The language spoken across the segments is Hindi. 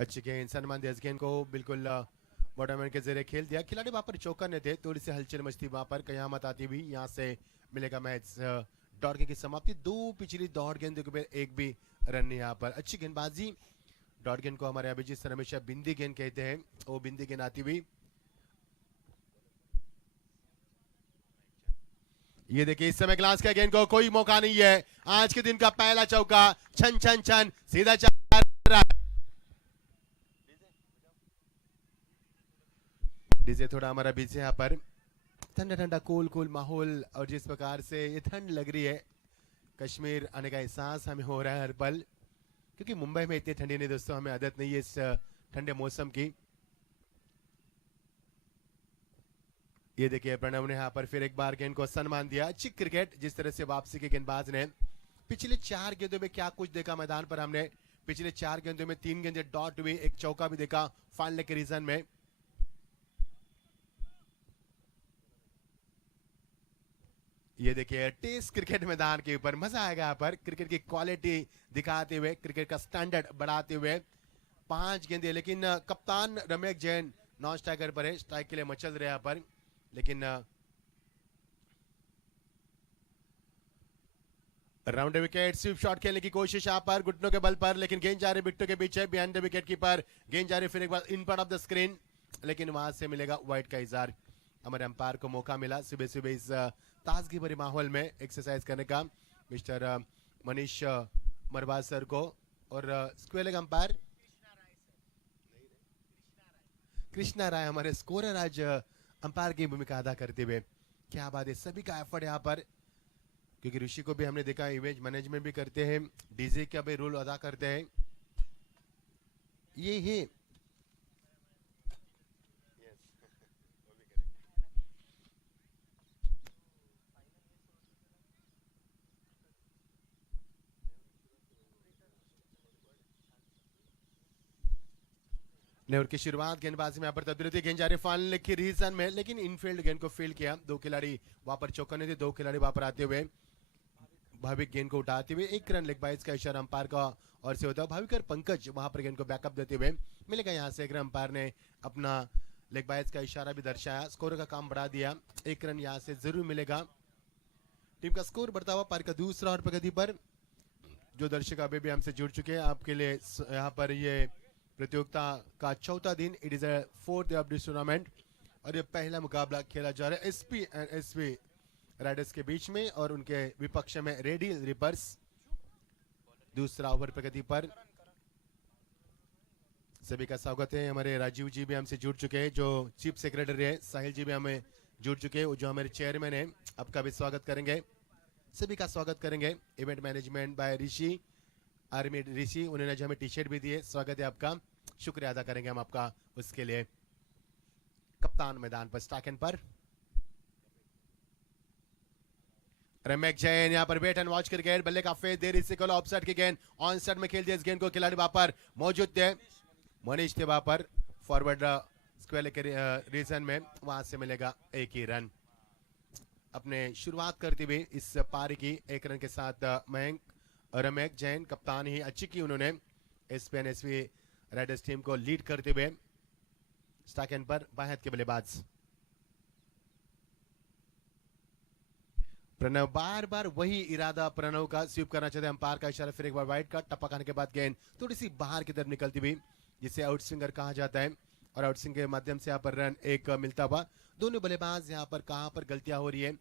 अच्छी गेंद सलमान दिया, गेंद को बिल्कुल बॉटम के जरिए खेल दिया। खिलाड़ी वहां पर चौका ने थे, थोड़ी सी हलचल मचती वहां पर, कयामत आती हुई यहाँ से मिलेगा मैच। दौड़ गेंद की समाप्ति, दो पिछली दौड़ गेंद के एक भी रन नहीं यहाँ पर। अच्छी गेंदबाजी, डॉट गेंद को हमारे अभिजीत सर हमेशा बिंदी गेंद कहते हैं, वो बिंदी गेंद आती हुई। ये देखिए इस समय ग्लास का गेंद को कोई मौका नहीं है। आज के दिन का पहला चौका, छन छन छन सीधा चार रन। डीजे थोड़ा हमारा बीच यहाँ पर ठंडा ठंडा कूल कूल माहौल, और जिस प्रकार से ये ठंड लग रही है, कश्मीर आने का एहसास हमें हो रहा है हर पल, क्योंकि मुंबई में इतनी ठंडी नहीं दोस्तों, हमें आदत नहीं है इस ठंडे मौसम की। ये देखिए प्रणव ने यहाँ पर फिर एक बार गेंद को सम्मान दिया। अच्छी क्रिकेट, जिस तरह से वापसी के गेंदबाज ने पिछले 4 गेंदों में क्या कुछ देखा मैदान पर हमने। पिछले 4 गेंदों में 3 गेंदें डॉट हुई, एक चौका भी देखा फाइनल के रीजन में। ये देखिए टेस्ट क्रिकेट मैदान के ऊपर मजा आएगा यहाँ पर, क्रिकेट की क्वालिटी दिखाते हुए, क्रिकेट का स्टैंडर्ड बढ़ाते हुए। 5 गेंदे, लेकिन कप्तान रमेश जैन नॉन स्ट्राइकर पर है, स्ट्राइक के लिए मचल रहे यहाँ पर, लेकिन राउंड विकेट स्वीप शॉट खेलने की कोशिश यहाँ पर घुटनों के बल पर, लेकिन गेंद जा रही विकेटों के पीछे बिहाइंड द विकेट कीपर। गेंद जा रही फिर एक बार in part of the screen, लेकिन वहां से मिलेगा वाइड का इजार। हमारे अंपायर को मौका मिला सुबह सुबह इस ताजगी भरे माहौल में एक्सरसाइज करने का, मिस्टर मनीष मरवाज सर को, और स्क्वेयर अंपायर कृष्णा राय हमारे स्कोरर आज अंपायर की भूमिका अदा करते हुए। क्या बात है, सभी का एफर्ट यहाँ पर, क्योंकि ऋषि को भी हमने देखा इमेज मैनेजमेंट भी करते हैं, डीजे का भी रोल अदा करते हैं। ये है नेवर की शुरुआत गेंदबाजी में यहाँ पर तब्दीली थी। गेंद जा रही फाइनल की रीजन में, लेकिन इनफील्ड गेंद को फील्ड किया। 2 खिलाड़ी वहां पर चौकने थे, 2 खिलाड़ी वहां पर आते हुए भाविक गेंद को उठाते हुए 1 रन लेग बाइज का इशारा अंपायर का और से होता है। भाविक और पंकज वहां पर गेंद को बैकअप देते हुए मिलेगा यहाँ से 1 रन। अंपायर ने अपना लेग बाइज का इशारा भी दर्शाया, स्कोर का काम बढ़ा दिया। 1 रन यहाँ से जरूर मिलेगा। टीम का स्कोर बढ़ता हुआ पारी का दूसरा और प्रगति पर। जो दर्शक अभी भी हमसे जुड़ चुके हैं, आपके लिए यहाँ पर ये प्रतियोगिता का चौथा दिन, it is a 4th day of this tournament, और ये पहला मुकाबला खेला जा रहा है एसपी एंड एसपी राइडर्स के बीच में, और उनके विपक्ष में रेडी रिपर्स। दूसरा ओवर प्रगति पर सभी का स्वागत है। हमारे राजीव जी भी हमसे जुड़ चुके हैं, जो चीफ सेक्रेटरी है, साहिल जी भी हमें जुड़ चुके हैं, जो हमारे चेयरमैन है, आपका भी स्वागत करेंगे। सभी का स्वागत करेंगे। Event management by Rishi, army Rishi, उन्होंने जो हमें टी शर्ट भी दी है, स्वागत है आपका, शुक्रिया अदा करेंगे हम आपका उसके लिए। कप्तान मैदान पर स्टाकन पर रमेश जैन यहाँ पर वेट एंड वॉच क्रिकेट, बल्ले का फेस देर इसी को ऑफसाइड की गेंद ऑन साइड में खेल दिया। इस गेंद को खिलाड़ी वहां पर मौजूद थे, मनीष थे वहां पर फॉरवर्ड स्क्वेयर के रीजन में, वहां से मिलेगा 1 ही रन। अपने शुरुआत करते हुए इस पारी की 1 रन के साथ मयंक रमेश जैन, कप्तान ही अच्छी की उन्होंने एसपी राइडर्स टीम को लीड करते हुए। स्टाकन पर बाएं हाथ के बल्लेबाज प्रणव, बार बार वही इरादा प्रणव का, स्वीप करना चाहते हैं, अंपायर का इशारा, फिर एक बार वाइड का टप्पा खाने के बाद गेंद थोड़ी सी बाहर की तरफ निकलती हुई, जिसे आउट स्विंगर कहा जाता है, और आउट स्विंग के माध्यम से यहाँ पर रन 1 मिलता हुआ। दोनों बल्लेबाज यहाँ पर कहां पर गलतियां हो रही है,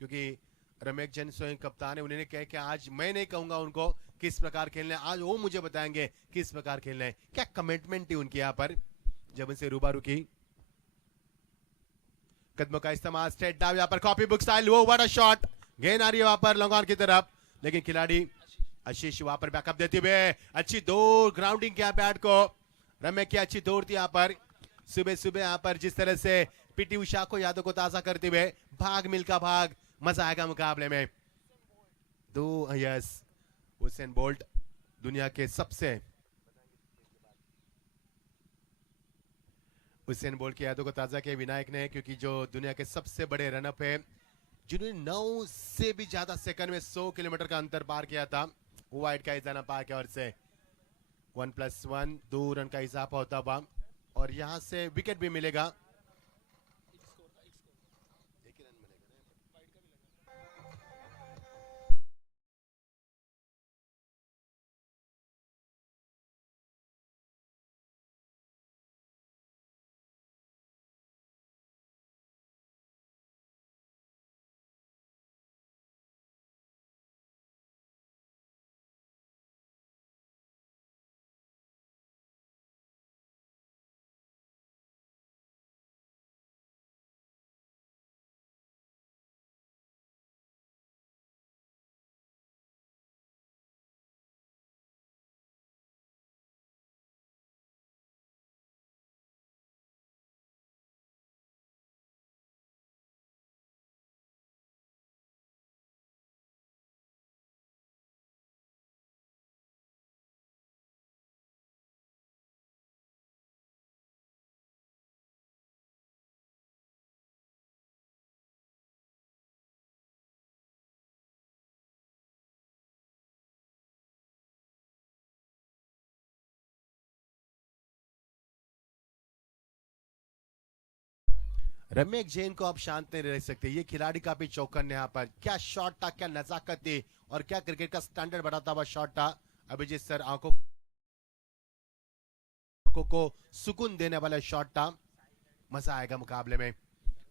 क्योंकि रमेश जैन स्वयं कप्तान है, उन्होंने कहा कि आज मैं नहीं कहूंगा उनको किस प्रकार खेलना है, आज वो मुझे बताएंगे किस प्रकार खेलना है। क्या कमिटमेंट थी उनकी यहाँ पर जब उनसे रूबरू की। कदमों का इस्तेमाल, स्ट्रेट डाउन यहाँ पर कॉपी बुक स्टाइल, वो व्हाट अ शॉट, गेंद आ रही है वहां पर लॉन्ग ऑन की तरफ, लेकिन खिलाड़ी आशीष वहां पर बैकअप देते हुए अच्छी दौड़, ग्राउंडिंग किया बैट को, रमेश की अच्छी दौड़ थी यहाँ पर। सुबह सुबह यहाँ पर जिस तरह से पीटी उषा को यादों को ताजा करते हुए, भाग मिल्खा भाग, मजा आएगा मुकाबले में। 2 यस, हुसैन बोल्ट दुनिया के सबसे, हुसैन बोल्ट की यादों को ताजा किया विनायक ने, क्योंकि जो दुनिया के सबसे बड़े रनअप है, जिन्होंने 9 से भी ज्यादा सेकंड में 100 किलोमीटर का अंतर पार किया था, वो वाइड का इजाना पार किया, और से 1+1 2 रन का इजाफा होता हुआ और यहां से विकेट भी मिलेगा। रम्य जैन को आप शांत नहीं रह सकते। ये खिलाड़ी का भी चौकन यहाँ पर, क्या शॉट था, क्या नजाकत थी और क्या क्रिकेट का स्टैंडर्ड बढ़ाता हुआ शॉट था। अभिजीत सर आंखों को सुकून देने वाला शॉट था। मजा आएगा मुकाबले में।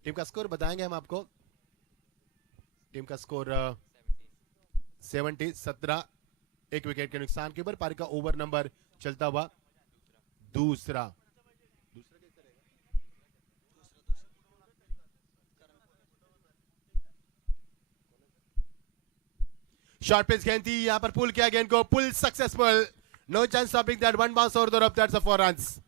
टीम का स्कोर बताएंगे हम आपको। टीम का स्कोर 17 एक विकेट के नुकसान के ऊपर। पारी का ओवर नंबर चलता हुआ दूसरा। शॉर्ट पिच गेंद थी, यहां पर पुल किया गेंद को, pull successful. No chance stopping that, one bounce over the rough, that's a 4 runs.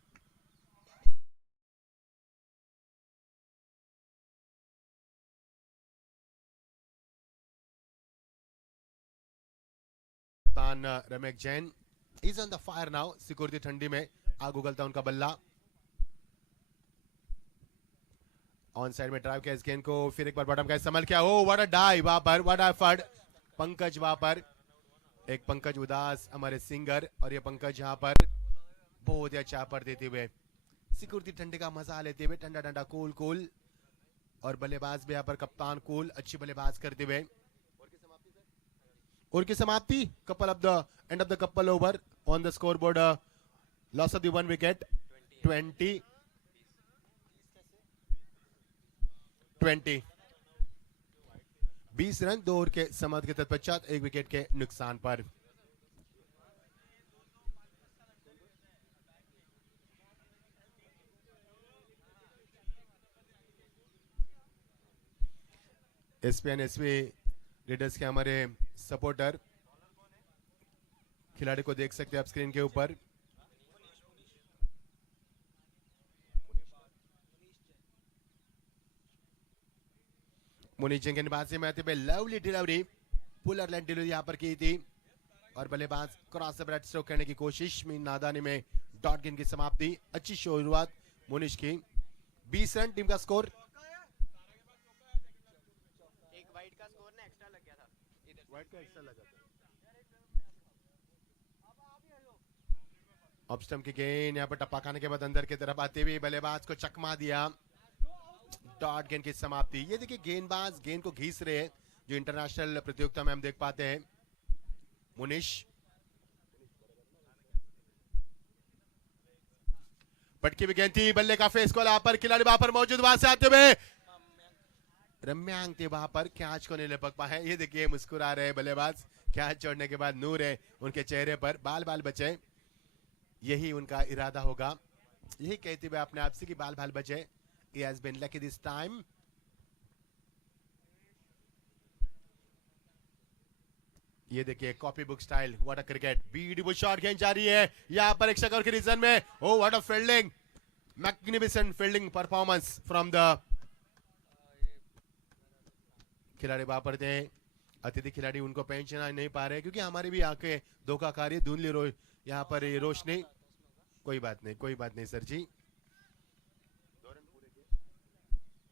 तान Ramesh Jain is on the fire now. Security ठंडी में आग उगलता उनका बल्ला। ऑन साइड में ड्राइव किया इस गेंद को, फिर एक बार बॉटम का इस्तेमाल किया। ओ व्हाट अ डाइव वहां पर, व्हाट अ एफर्ट। पंकज वहां पर, एक पंकज उदास हमारे सिंगर, और ये पंकज यहाँ पर बहुत ही अच्छा पर देते हुए सिक्योरिटी ठंडे का मजा लेते हुए, ठंडा ठंडा कूल कूल। और बल्लेबाज भी यहाँ पर कप्तान कूल, अच्छी बल्लेबाज करते हुए। और की समाप्ति, couple of the end of the couple over on the score board. Loss of the 1 wicket 20 20 run 2 over के समाप्ति के तत्पश्चात 1 विकेट के नुकसान पर। एसपीएन एसपी रीडर्स के हमारे सपोर्टर खिलाड़ी को देख सकते हैं आप स्क्रीन के ऊपर। मुनीश गेंदबाजी में आते हुए lovely delivery, puller line delivery यहां पर की थी और बल्लेबाज क्रॉस ब्रेड स्ट्रोक करने की कोशिश में नादानी में डॉट गेंद की समाप्ति। अच्छी शुरुआत मुनीश की। 20 रन टीम का स्कोर। एक वाइड का स्कोर ना एक्स्ट्रा लग गया था, वाइड का एक्स्ट्रा लगा था। ऑफ स्टंप की गेंद यहां पर टप्पा खाने के बाद अंदर की तरफ आते हुए बल्लेबाज को चकमा दिया। डॉट गेंद की समाप्ति। ये देखिए गेंदबाज गेंद को घीस रहे हैं, जो इंटरनेशनल प्रतियोगिता में हम देख पाते हैं। मुनीश पटकी भी गेंद थी, बल्ले का फेस कॉल यहाँ पर, खिलाड़ी वहां पर मौजूद, वहां से आते हुए रम्यांग थे वहां पर, कैच को नहीं लपक पाए। ये देखिए मुस्कुरा रहे बल्लेबाज, कैच छोड़ने के बाद नूर है उनके चेहरे पर, बाल बाल बचे। यही उनका इरादा होगा, यही कहते हुए अपने आप से कि बाल बाल बचे। He has been lucky this time. ये देखिए copy book style, what a cricket. Beautiful shot गेंद जारी है यहां पर एक शकर के रीजन में। Oh what a fielding, magnificent fielding performance from the खिलाड़ी वहां पर थे। अतिथि खिलाड़ी उनको पहचान नहीं पा रहे क्योंकि हमारी भी आंखें धोखाकारी धुंधली यहाँ पर रोशनी। कोई बात नहीं, कोई बात नहीं सर जी।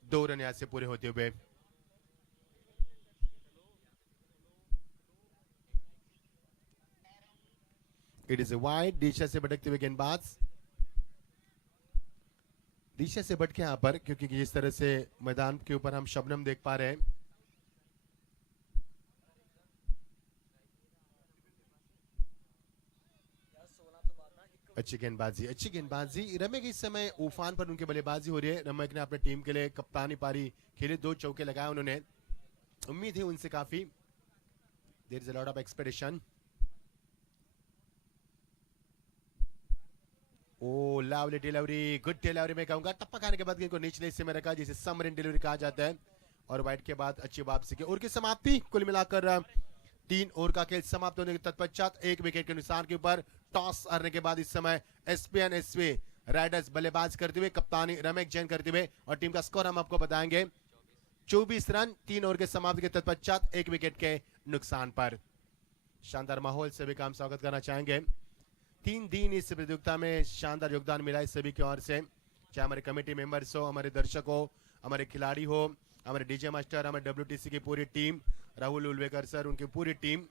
2 रन यहां से पूरे होते हुए। It is a wide. दिशा से भटकते हुए गेंदबाज, दिशा से भटके यहाँ पर, क्योंकि जिस तरह से मैदान के ऊपर हम शबनम देख पा रहे हैं। अच्छी गेंदबाजी, अच्छी गेंदबाजी। रमेक इस समय उफान पर उनकी बल्लेबाजी हो रही है। रमेक ने अपने टीम के लिए कप्तानी पारी खेली, 2 चौके लगाए उन्होंने। उम्मीद है उनसे काफी। There is a lot of expectation. Oh lovely delivery, good delivery मैं कहूंगा। टप्पा खाने के बाद गेंद को निचले हिस्से में रखा, जिसे समरिन डिलीवरी कहा जाता है। और वाइड के बाद अच्छी वापसी की ओवर की समाप्ति। कुल मिलाकर 3 ओवर का खेल समाप्त होने के तत्पश्चात 1 विकेट के नुकसान के ऊपर टॉस हारने के बाद इस समय एसपीएन एसवी राइडर्स बल्लेबाज करते हुए, कप्तानी रमेश जैन करते हुए, और टीम का स्कोर हम आपको बताएंगे। 24 रन 3 ओवर के समाप्ति के तत्पश्चात 1 विकेट के नुकसान पर। शानदार माहौल सभी का हम स्वागत करना चाहेंगे। 3 दिन इस प्रतियोगिता में शानदार योगदान मिला है सभी की ओर से, चाहे हमारे कमेटी मेंबर्स हो, हमारे दर्शक हो, हमारे खिलाड़ी हो, हमारे डीजे मास्टर, हमारे डब्ल्यूटीसी की पूरी टीम, राहुल उलवेकर सर, उनकी पूरी टीम,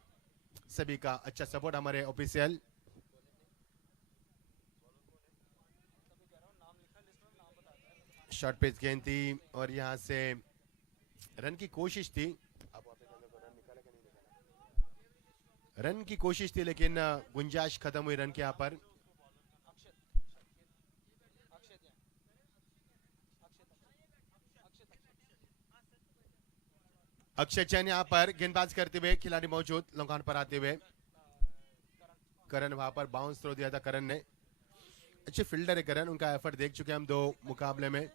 सभी का अच्छा सपोर्ट, हमारे ऑफिशियल। शॉर्ट पिच गेंद थी और यहां से रन की कोशिश थी। रन की कोशिश थी लेकिन गुंजाइश खत्म हुई रन के यहाँ पर। अक्षय चैन यहाँ पर गेंदबाज करते हुए, खिलाड़ी मौजूद लौकान पर आते हुए। करण वहां पर बाउंस थ्रो दिया था करण ने। अच्छे फील्डर है करण, उनका एफर्ट देख चुके हम 2 मुकाबले में।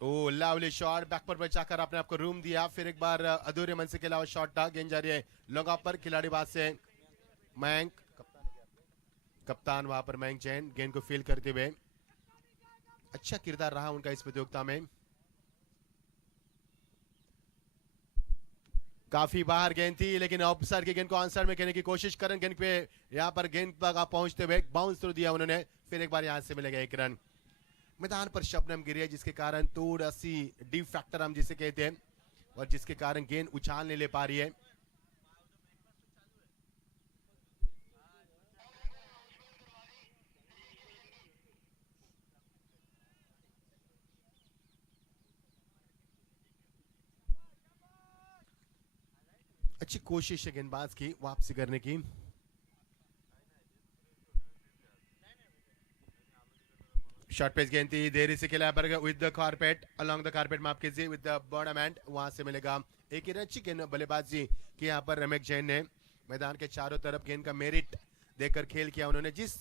ओ लवली शॉट, बैक पर बचाकर आपने आपको रूम दिया। फिर एक बार अधूरे मन से के अलावा शॉट था। गेंद जा रही है लॉन्ग ऑफ पर, खिलाड़ी बात से मयंक, कप्तान वहां पर मयंक जैन गेंद को फील करते हुए। अच्छा किरदार रहा उनका इस प्रतियोगिता में। काफी बाहर गेंद थी लेकिन ऑफसाइड की गेंद को आंसर में खेलने की कोशिश करें। गेंद पे यहाँ पर गेंद तक पहुंचते हुए बाउंस थ्रो दिया उन्होंने। फिर एक बार यहां से मिलेगा 1 रन। मैदान पर शबनम गिरी है, जिसके कारण थोड़ा सी डी फैक्टर हम जिसे कहते हैं, और जिसके कारण गेंद उछाल नहीं ले पा रही है। अच्छी कोशिश है गेंदबाज की वापसी करने की। शॉर्ट पेज गेंद थी, देरी से खेला पर with the carpet, along the carpet माफ कीजिए, विद द बॉटम एंड, वहां से मिलेगा 1 ही रन। अच्छी गेंद बल्लेबाजी की यहाँ पर रमेश जैन ने। मैदान के चारों तरफ गेंद का मेरिट देकर खेल किया उन्होंने। जिस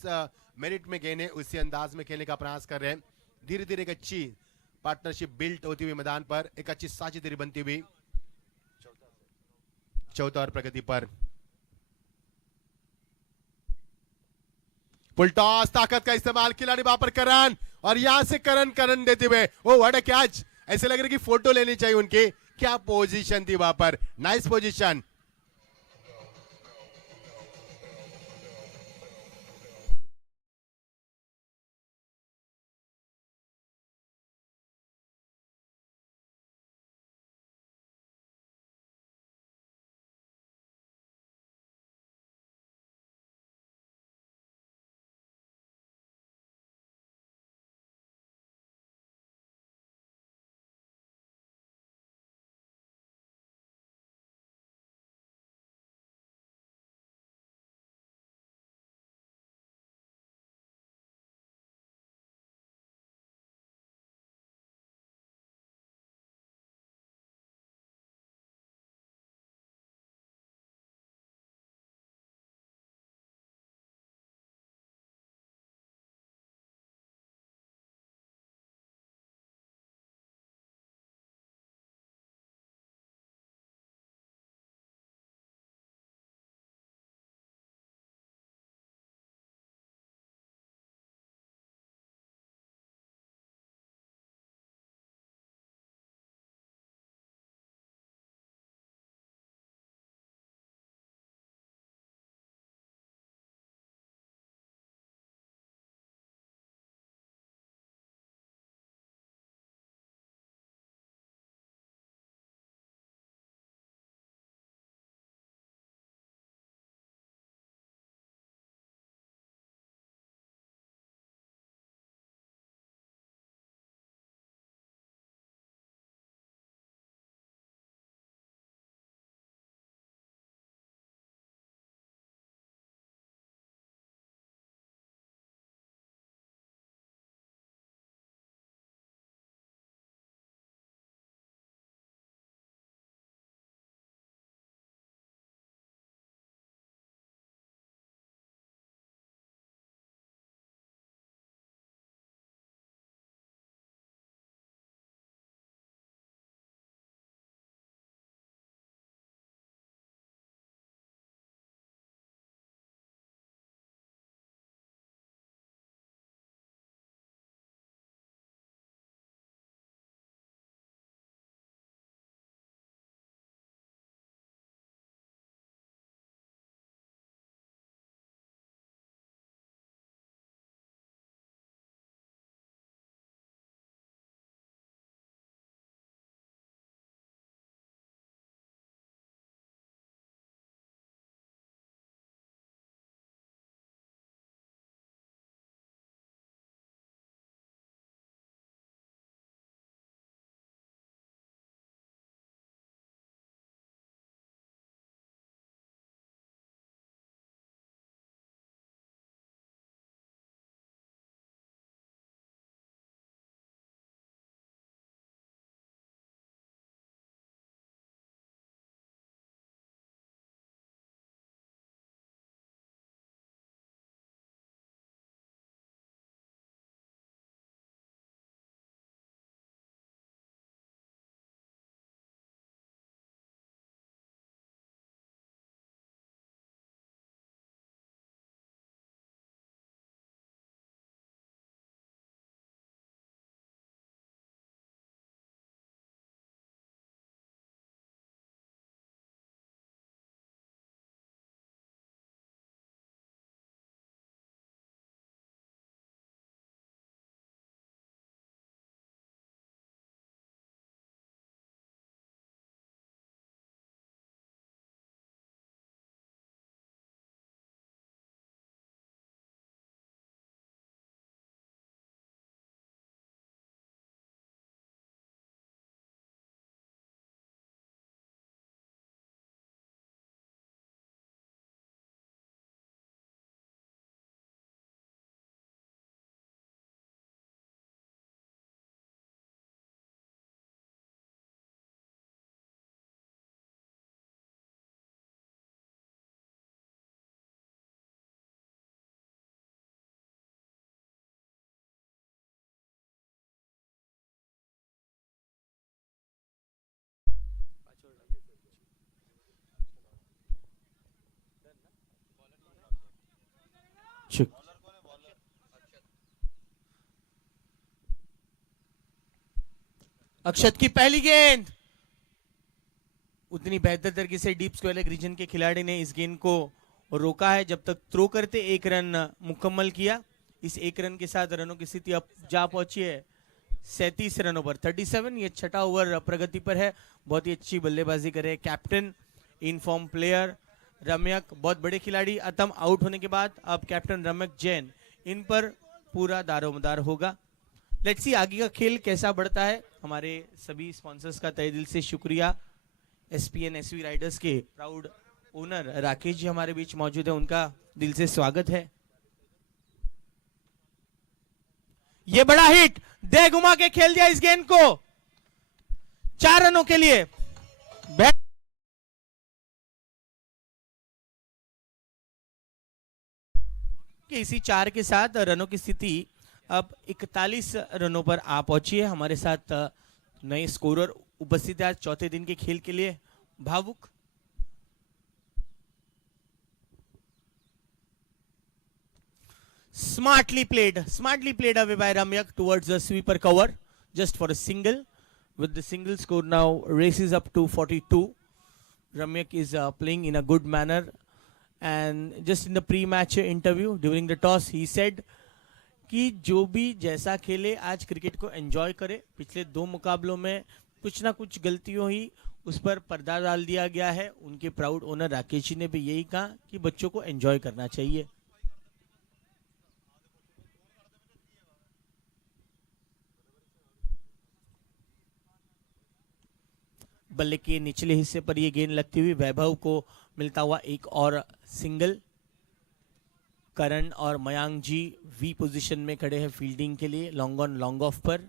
मेरिट में गेंद है उसी अंदाज में खेलने का प्रयास कर रहे हैं। धीरे धीरे एक अच्छी पार्टनरशिप बिल्ट होती हुई मैदान पर, एक अच्छी साझेदारी बनती हुई। चौथा और प्रगति पर फुल टॉस, ताकत का इस्तेमाल, खिलाड़ी वहां पर करण, और यहां से करण करण देते हुए, ओ व्हाट अ कैच। ऐसे लग रहा है कि फोटो लेनी चाहिए उनकी। क्या पोजीशन थी वहां पर, नाइस पोजीशन। चुक अक्षत की पहली गेंद उतनी बेहतर तरीके से डीप स्क्वायर रीजन के खिलाड़ी ने इस गेंद को रोका है। जब तक थ्रो करते 1 रन मुकम्मल किया। इस 1 रन के साथ रनों की स्थिति अब जा पहुंची है 37 रनों पर 37। ये छठा ओवर प्रगति पर है। बहुत ही अच्छी बल्लेबाजी करे कैप्टन इन फॉर्म प्लेयर रम्यक, बहुत बड़े खिलाड़ी। अतम आउट होने के बाद अब कैप्टन रम्यक जैन इन पर पूरा दारोमदार होगा। लेट्स सी आगे का खेल कैसा बढ़ता है। हमारे सभी स्पॉन्सर्स का तहे दिल से शुक्रिया। एसपीएन एसवी राइडर्स के प्राउड ओनर राकेश जी हमारे बीच मौजूद है, उनका दिल से स्वागत है। ये बड़ा हिट दे घुमा के खेल दिया इस गेंद को 4 रनों के लिए। इसी 4 के साथ रनों की स्थिति अब 41 रनों पर आ पहुंची है। हमारे साथ नए स्कोरर उपस्थित है आज चौथे दिन के खेल के लिए। भावुक smartly played away by Ramyak towards the sweeper cover just for a single. With the single score now races up to 42. Ramyak is playing in a good manner, and just in the pre-match interview during the toss he said कि जो भी जैसा खेले आज क्रिकेट को एंजॉय करे। पिछले 2 मुकाबलों में कुछ ना कुछ गलतियों ही उस पर पर्दा डाल दिया गया है। उनके प्राउड ओनर राकेश जी ने भी यही कहा कि बच्चों को एंजॉय करना चाहिए। बल्ले के निचले हिस्से पर यह गेंद लगती हुई वैभव को मिलता हुआ एक और सिंगल। करण और मयांक जी वी पोजीशन में खड़े हैं फील्डिंग के लिए लॉन्ग ऑन लॉन्ग ऑफ पर।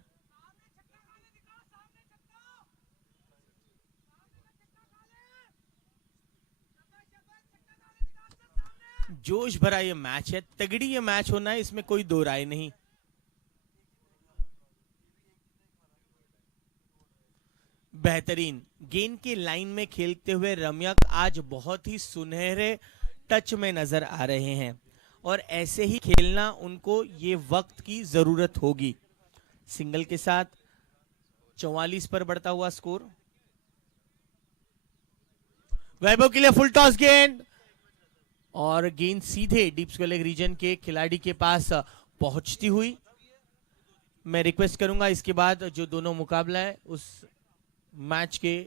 जोश भरा ये मैच है, तगड़ी ये मैच होना है, इसमें कोई दो राय नहीं। बेहतरीन गेंद के लाइन में खेलते हुए रम्यक आज बहुत ही सुनहरे टच में नजर आ रहे हैं और ऐसे ही खेलना उनको ये वक्त की जरूरत होगी। सिंगल के साथ 44 पर बढ़ता हुआ स्कोर। वैभव के लिए फुल टॉस गेंद और गेंद सीधे डीप स्क्वायर लेग रीजन के खिलाड़ी के पास पहुंचती हुई। मैं रिक्वेस्ट करूंगा इसके बाद जो दोनों मुकाबला है उस मैच के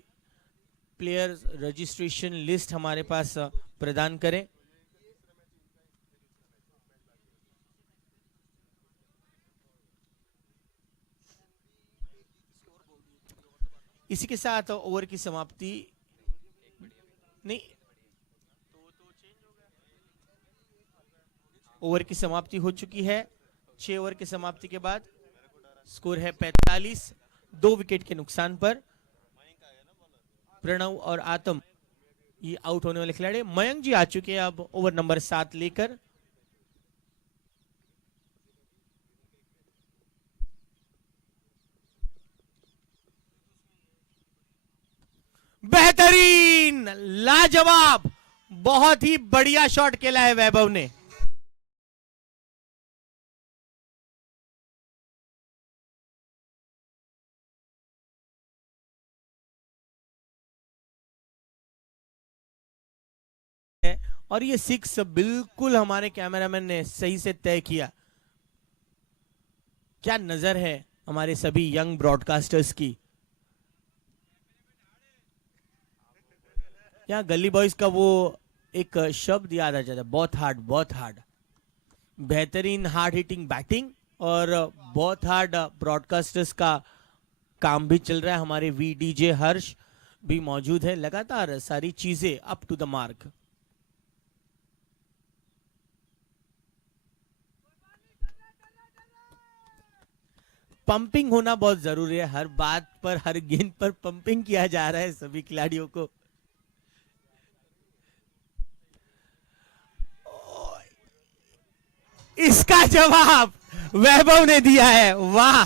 प्लेयर रजिस्ट्रेशन लिस्ट हमारे पास प्रदान करें। इसी के साथ ओवर की समाप्ति नहीं, ओवर की समाप्ति हो चुकी है। 6 ओवर की समाप्ति के बाद स्कोर है 45, 2 विकेट के नुकसान पर। प्रणव और आतम ये आउट होने वाले खिलाड़ी। मयंक जी आ चुके हैं अब ओवर नंबर 7 लेकर। बेहतरीन लाजवाब बहुत ही बढ़िया शॉट खेला है वैभव ने। और ये 6 बिल्कुल हमारे कैमरामैन ने सही से तय किया। क्या नजर है हमारे सभी यंग ब्रॉडकास्टर्स की। यहाँ गली बॉयज का वो एक शब्द याद आ जाता है, बहुत हार्ड बहुत हार्ड। बेहतरीन हार्ड हिटिंग बैटिंग और बहुत हार्ड ब्रॉडकास्टर्स का काम भी चल रहा है। हमारे वी डीजे हर्ष भी मौजूद है। लगातार सारी चीजें up to the mark. Pumping होना बहुत जरूरी है। हर बात पर हर गेंद पर पंपिंग किया जा रहा है सभी खिलाड़ियों को। इसका जवाब वैभव ने दिया है, वाह।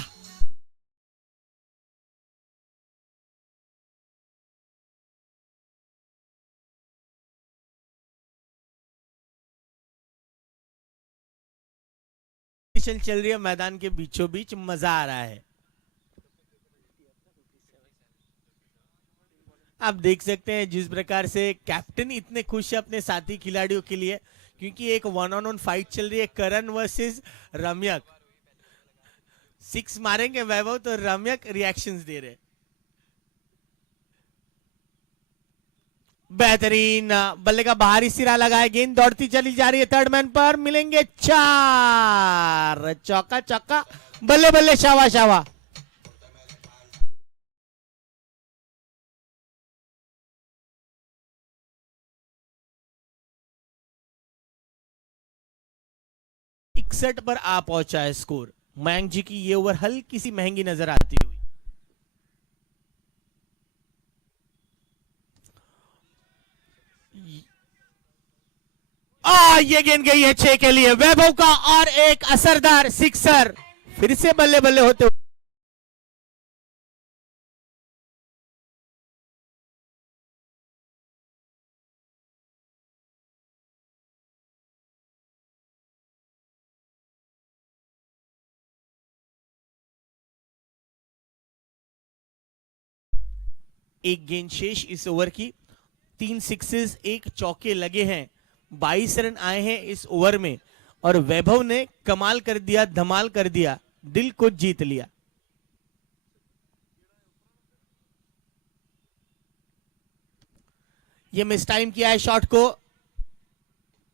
सेलिब्रेशन चल रही है मैदान के बीचों बीच, मजा आ रहा है। आप देख सकते हैं जिस प्रकार से कैप्टन इतने खुश है अपने साथी खिलाड़ियों के लिए, क्योंकि एक 1-on-1 फाइट चल रही है करण वर्सेस रम्यक। 6 मारेंगे वैभव तो रम्यक रिएक्शंस दे रहे। बेहतरीन बल्ले का बाहरी सिरा लगाए, गेंद दौड़ती चली जा रही है, थर्ड मैन पर मिलेंगे 4। चौका चौका, बल्ले बल्ले, शावा शावा। इकसठ पर आ पहुंचा है स्कोर। मयंक जी की ये ओवर हल्की सी महंगी नजर आती हुई। ये गेंद गई है 6 के लिए वैभव का, और एक असरदार सिक्सर। फिर से बल्ले बल्ले होते हुए एक गेंद शेष इस ओवर की। 3 सिक्सेस, 1 चौके लगे हैं, 22 रन आए हैं इस ओवर में, और वैभव ने कमाल कर दिया, धमाल कर दिया, दिल को जीत लिया। ये मिस टाइम किया है शॉट को,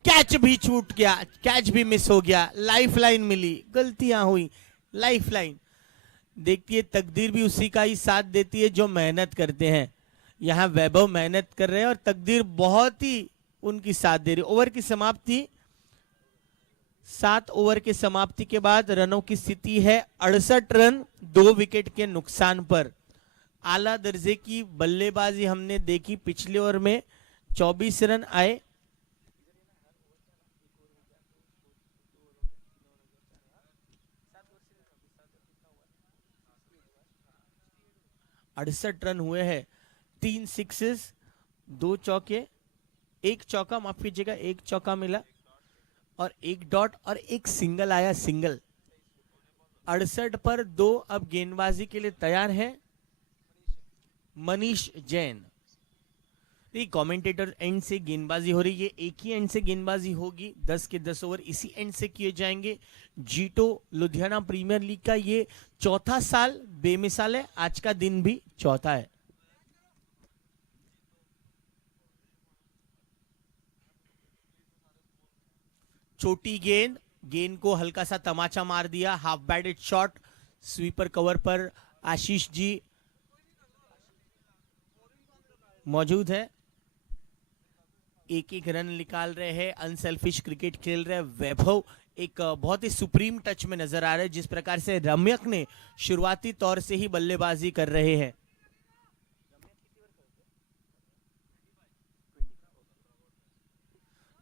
कैच भी छूट गया, कैच भी मिस हो गया, लाइफलाइन मिली, गलतियां हुई, लाइफलाइन। देखिए तकदीर भी उसी का ही साथ देती है जो मेहनत करते हैं। यहां वैभव मेहनत कर रहे हैं और तकदीर बहुत ही उनकी साथ दे रही। ओवर की समाप्ति, 7 ओवर के समाप्ति के बाद रनों की स्थिति है 68 रन 2 विकेट के नुकसान पर। आला दर्जे की बल्लेबाजी हमने देखी पिछले ओवर में, 24 रन आए। अड़सठ रन हुए हैं, 3 सिक्सेस, 2 चौके, 1 चौका, माफ कीजिएगा 1 चौका मिला, और 1 डॉट और 1 सिंगल आया, सिंगल। 68 पर 2 अब गेंदबाजी के लिए तैयार है मनीष जैन। कमेंटेटर एंड से गेंदबाजी हो रही है, एक ही एंड से गेंदबाजी होगी। 10 के 10 ओवर इसी एंड से किए जाएंगे। जीटो लुधियाना प्रीमियर लीग का ये 4था साल बेमिसाल है, आज का दिन भी 4था है। छोटी गेंद, गेंद को हल्का सा तमाचा मार दिया, half batted shot. Sweeper cover पर आशीष जी मौजूद है, एक रन निकाल रहे हैं, अनसेल्फिश क्रिकेट खेल रहे हैं। वैभव एक बहुत ही सुप्रीम टच में नजर आ रहे हैं, जिस प्रकार से रम्यक ने शुरुआती तौर से ही बल्लेबाजी कर रहे हैं।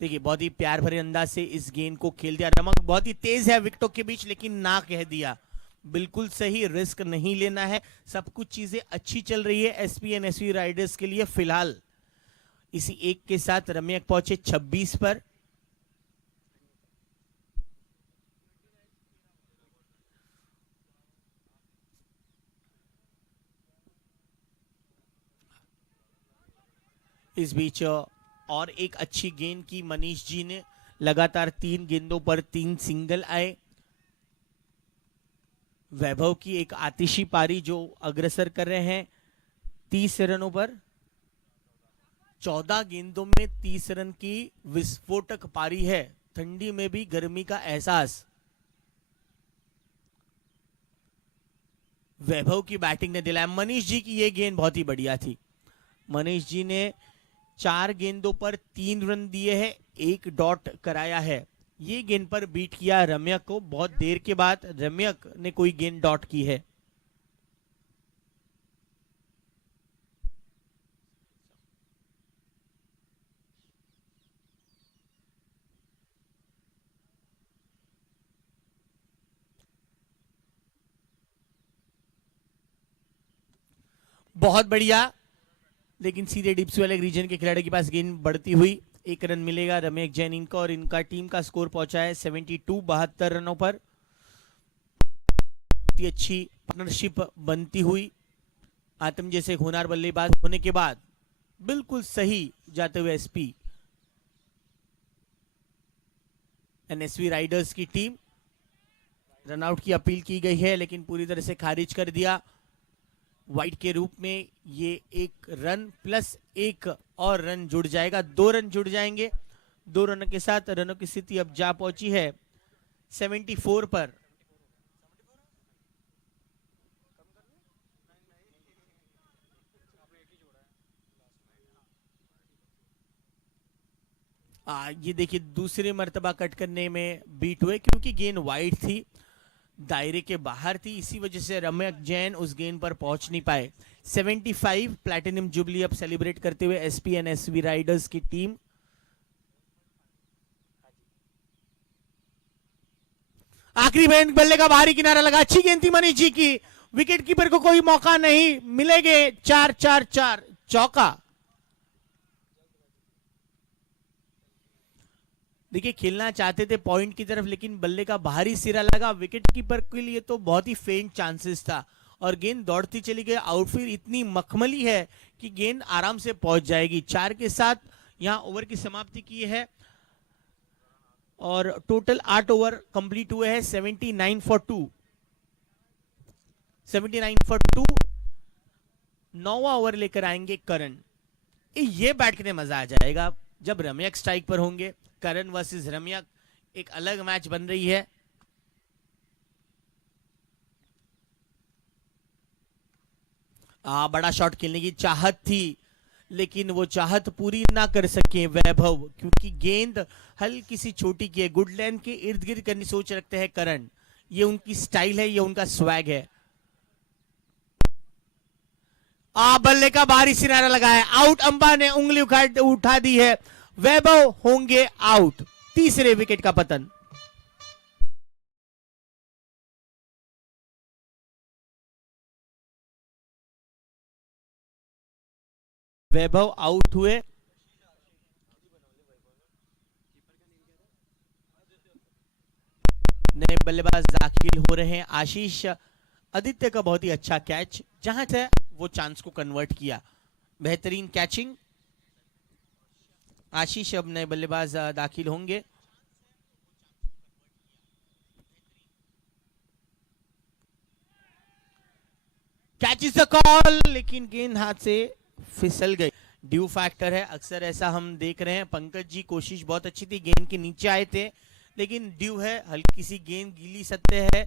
देखिए बहुत ही प्यार भरे अंदाज से इस गेंद को खेल दिया। रमक बहुत ही तेज है विकेटों के बीच, लेकिन ना कह दिया। बिल्कुल सही, रिस्क नहीं लेना है, सब कुछ चीजें अच्छी चल रही है एसपी एंड एसवी राइडर्स के लिए फिलहाल। इसी एक के साथ रम्यक पहुंचे 26 पर। इस बीच और एक अच्छी गेंद की मनीष जी ने, लगातार 3 गेंदों पर 3 सिंगल आए। वैभव की एक आतिशी पारी जो अग्रसर कर रहे हैं 30 रनों पर। 14 गेंदों में 30 रन की विस्फोटक पारी है, ठंडी में भी गर्मी का एहसास। वैभव की बैटिंग ने दिलाया। मनीष जी की यह गेंद बहुत ही बढ़िया थी। मनीष जी ने 4 गेंदों पर 3 रन दिए हैं, 1 डॉट कराया है। ये गेंद पर बीट किया रम्यक को, बहुत देर के बाद रम्यक ने कोई गेंद डॉट की है। बहुत बढ़िया, लेकिन सीधे डिप्स वाले रीजन के खिलाड़ी के पास गेंद बढ़ती हुई। 1 रन मिलेगा रमेश जैन इनको, और इनका टीम का स्कोर पहुंचा है 72 72 रनों पर। ही अच्छी पार्टनरशिप बनती हुई। आतम जैसे एक होनहार बल्लेबाज होने के बाद बिल्कुल सही जाते हुए एसपी एनएसवी राइडर्स की टीम। रनआउट की अपील की गई है लेकिन पूरी तरह से खारिज कर दिया। वाइड के रूप में ये एक रन प्लस एक और रन जुड़ जाएगा, 2 रन जुड़ जाएंगे। 2 रनों के साथ रनों की स्थिति अब जा पहुंची है 74 पर। ये देखिए दूसरे मर्तबा कट करने में बीट हुए क्योंकि गेंद वाइड थी, दायरे के बाहर थी, इसी वजह से रम्यक जैन उस गेंद पर पहुंच नहीं पाए। 75 प्लैटिनम जुबली अब सेलिब्रेट करते हुए एसपीएनएसवी राइडर्स की टीम। आखिरी गेंद बल्ले का बाहरी किनारा लगा, अच्छी गेंद थी मनीष जी की, विकेट कीपर को कोई मौका नहीं मिलेंगे। 4-4-4 चौका। देखिए खेलना चाहते थे पॉइंट की तरफ लेकिन बल्ले का बाहरी सिरा लगा, विकेट कीपर के लिए तो बहुत ही फेंट चांसेस था और गेंद दौड़ती चली गई। आउटफील्ड इतनी मखमली है कि गेंद आराम से पहुंच जाएगी। 4 के साथ यहां ओवर की समाप्ति की है और टोटल 8 ओवर कंप्लीट हुए हैं। 79 for 2। 79 for 2। 9वां ओवर लेकर आएंगे करण। ये बैठ करने मजा आ जाएगा जब रम्यक स्ट्राइक पर होंगे। करण वर्सेस रम्यक एक अलग मैच बन रही है। बड़ा शॉट खेलने की चाहत थी लेकिन वो चाहत पूरी ना कर सके वैभव, क्योंकि गेंद हल्की सी छोटी की है। गुड लेंथ के इर्द गिर्द करनी सोच रखते हैं करण, ये उनकी स्टाइल है, ये उनका स्वैग है। बल्ले का बाहरी सिनारा लगाया, आउट। अंबा ने उंगली उठा दी है, वैभव होंगे आउट। तीसरे विकेट का पतन। वैभव आउट हुए। नए बल्लेबाज दाखिल हो रहे हैं। आशीष आदित्य का बहुत ही अच्छा कैच, जहां से वो चांस को कन्वर्ट किया, बेहतरीन कैचिंग। आशीष अब नए बल्लेबाज दाखिल होंगे। कैच इज द कॉल, लेकिन गेंद हाथ से फिसल गई। ड्यू फैक्टर है, अक्सर ऐसा हम देख रहे हैं। पंकज जी कोशिश बहुत अच्छी थी, गेंद के नीचे आए थे लेकिन ड्यू है, हल्की सी गेंद गीली सतह है।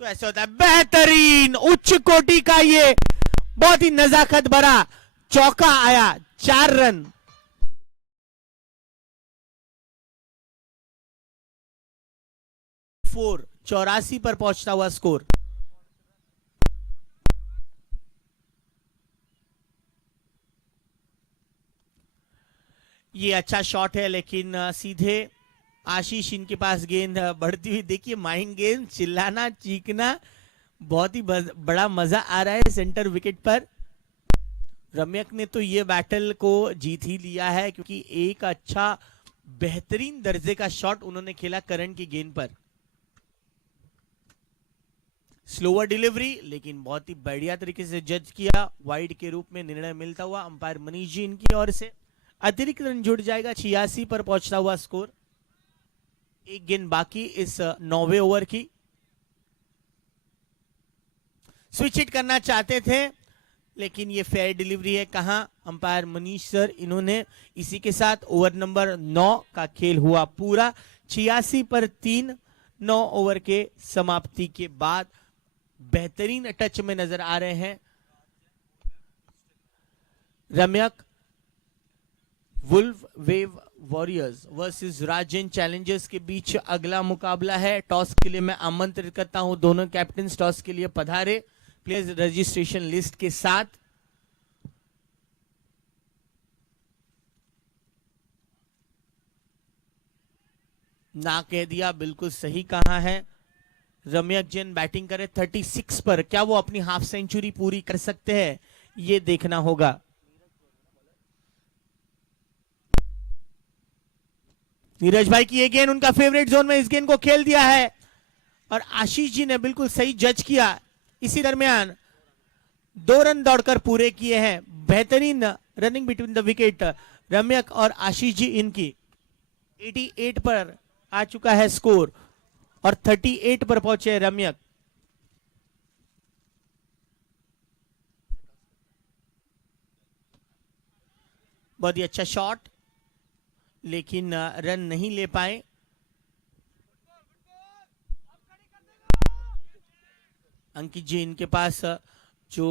तो ऐसा होता है। बेहतरीन उच्च कोटि का ये बहुत ही नजाकत भरा चौका आया। 4 रन। फोर 84 पर पहुंचता हुआ स्कोर। ये अच्छा शॉट है लेकिन सीधे आशीष इनके पास गेंद बढ़ती हुई। देखिए माइंड गेंद, चिल्लाना चीखना, बहुत ही बड़ा मजा आ रहा है सेंटर विकेट पर। रम्यक ने तो ये बैटल को जीत ही लिया है क्योंकि एक अच्छा बेहतरीन दर्जे का शॉट उन्होंने खेला करण की गेंद पर। स्लोअर डिलीवरी लेकिन बहुत ही बढ़िया तरीके से जज किया। वाइड के रूप में निर्णय मिलता हुआ अंपायर मनीष जी इनकी ओर से। अतिरिक्त रन जुड़ जाएगा। 86 पर पहुंचता हुआ स्कोर। एक गेंद बाकी इस 9वें ओवर की। स्विच हिट करना चाहते थे लेकिन ये फेयर डिलीवरी है। कहां अंपायर मनीष सर, इन्होंने इसी के साथ ओवर नंबर 9 का खेल हुआ पूरा। 86 पर 3। 9 ओवर के समाप्ति के बाद बेहतरीन टच में नजर आ रहे हैं रम्यक। वुल्फ वेव वॉरियर्स वर्सेस राजन चैलेंजर्स के बीच अगला मुकाबला है। टॉस के लिए मैं आमंत्रित करता हूं दोनों कैप्टन टॉस के लिए पधारे प्लेयर्स रजिस्ट्रेशन लिस्ट के साथ। ना कह दिया, बिल्कुल सही कहा है। रम्यक जैन बैटिंग करे 36 पर, क्या वो अपनी हाफ सेंचुरी पूरी कर सकते हैं, ये देखना होगा। नीरज भाई की ये गेंद उनका फेवरेट जोन में इस गेंद को खेल दिया है और आशीष जी ने बिल्कुल सही जज किया। इसी दरमियान 2 रन दौड़कर पूरे किए हैं। बेहतरीन रनिंग बिटवीन द विकेट रम्यक और आशीष जी इनकी। 88 पर आ चुका है स्कोर और 38 पर पहुंचे रम्यक। बहुत ही अच्छा शॉट, लेकिन रन नहीं ले पाए। अंकित जी इनके पास जो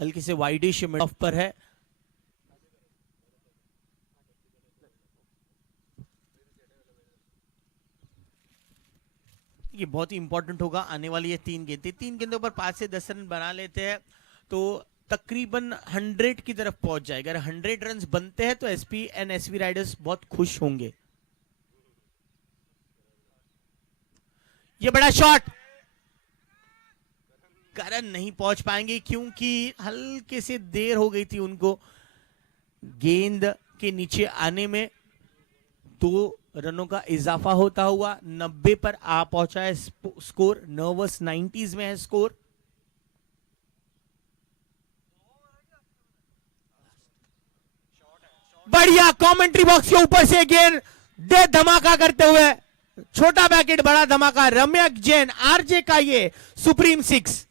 हल्के से वाइडिश मिड ऑफ पर है। ये बहुत ही इंपॉर्टेंट होगा आने वाली ये 3 गेंदें। 3 गेंदों पर 5 से 10 रन बना लेते हैं तो तकरीबन 100 की तरफ पहुंच जाएगा। अगर 100 रन बनते हैं तो एसपी एंड एसवी राइडर्स बहुत खुश होंगे। ये बड़ा शॉट, करण नहीं पहुंच पाएंगे क्योंकि हल्के से देर हो गई थी उनको गेंद के नीचे आने में। 2 रनों का इजाफा होता हुआ 90 पर आ पहुंचा है स्कोर। नर्वस 90s में है स्कोर। बढ़िया कमेंट्री बॉक्स के ऊपर से गेंद दे धमाका करते हुए, छोटा बैकेट बड़ा धमाका। रम्यक जैन आरजे का ये सुप्रीम 6।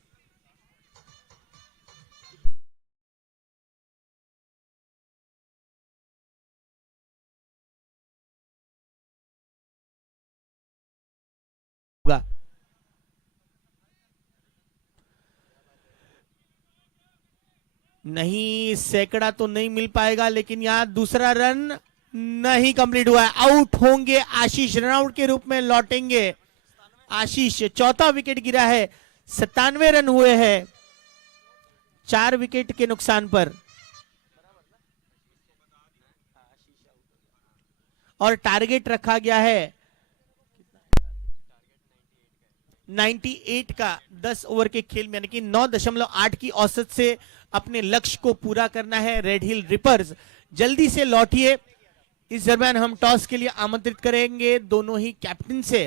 नहीं, सैकड़ा तो नहीं मिल पाएगा, लेकिन यहां दूसरा रन नहीं कंप्लीट हुआ है। आउट होंगे आशीष, रनआउट के रूप में लौटेंगे आशीष। चौथा विकेट गिरा है, 97 रन हुए हैं 4 विकेट के नुकसान पर। और टारगेट रखा गया है 98 का 10 ओवर के खेल में, यानी कि 9.8 की औसत से अपने लक्ष्य को पूरा करना है रेड हिल रिपर्स। जल्दी से लौटिए। इस दरमियान हम टॉस के लिए आमंत्रित करेंगे दोनों ही कैप्टन से।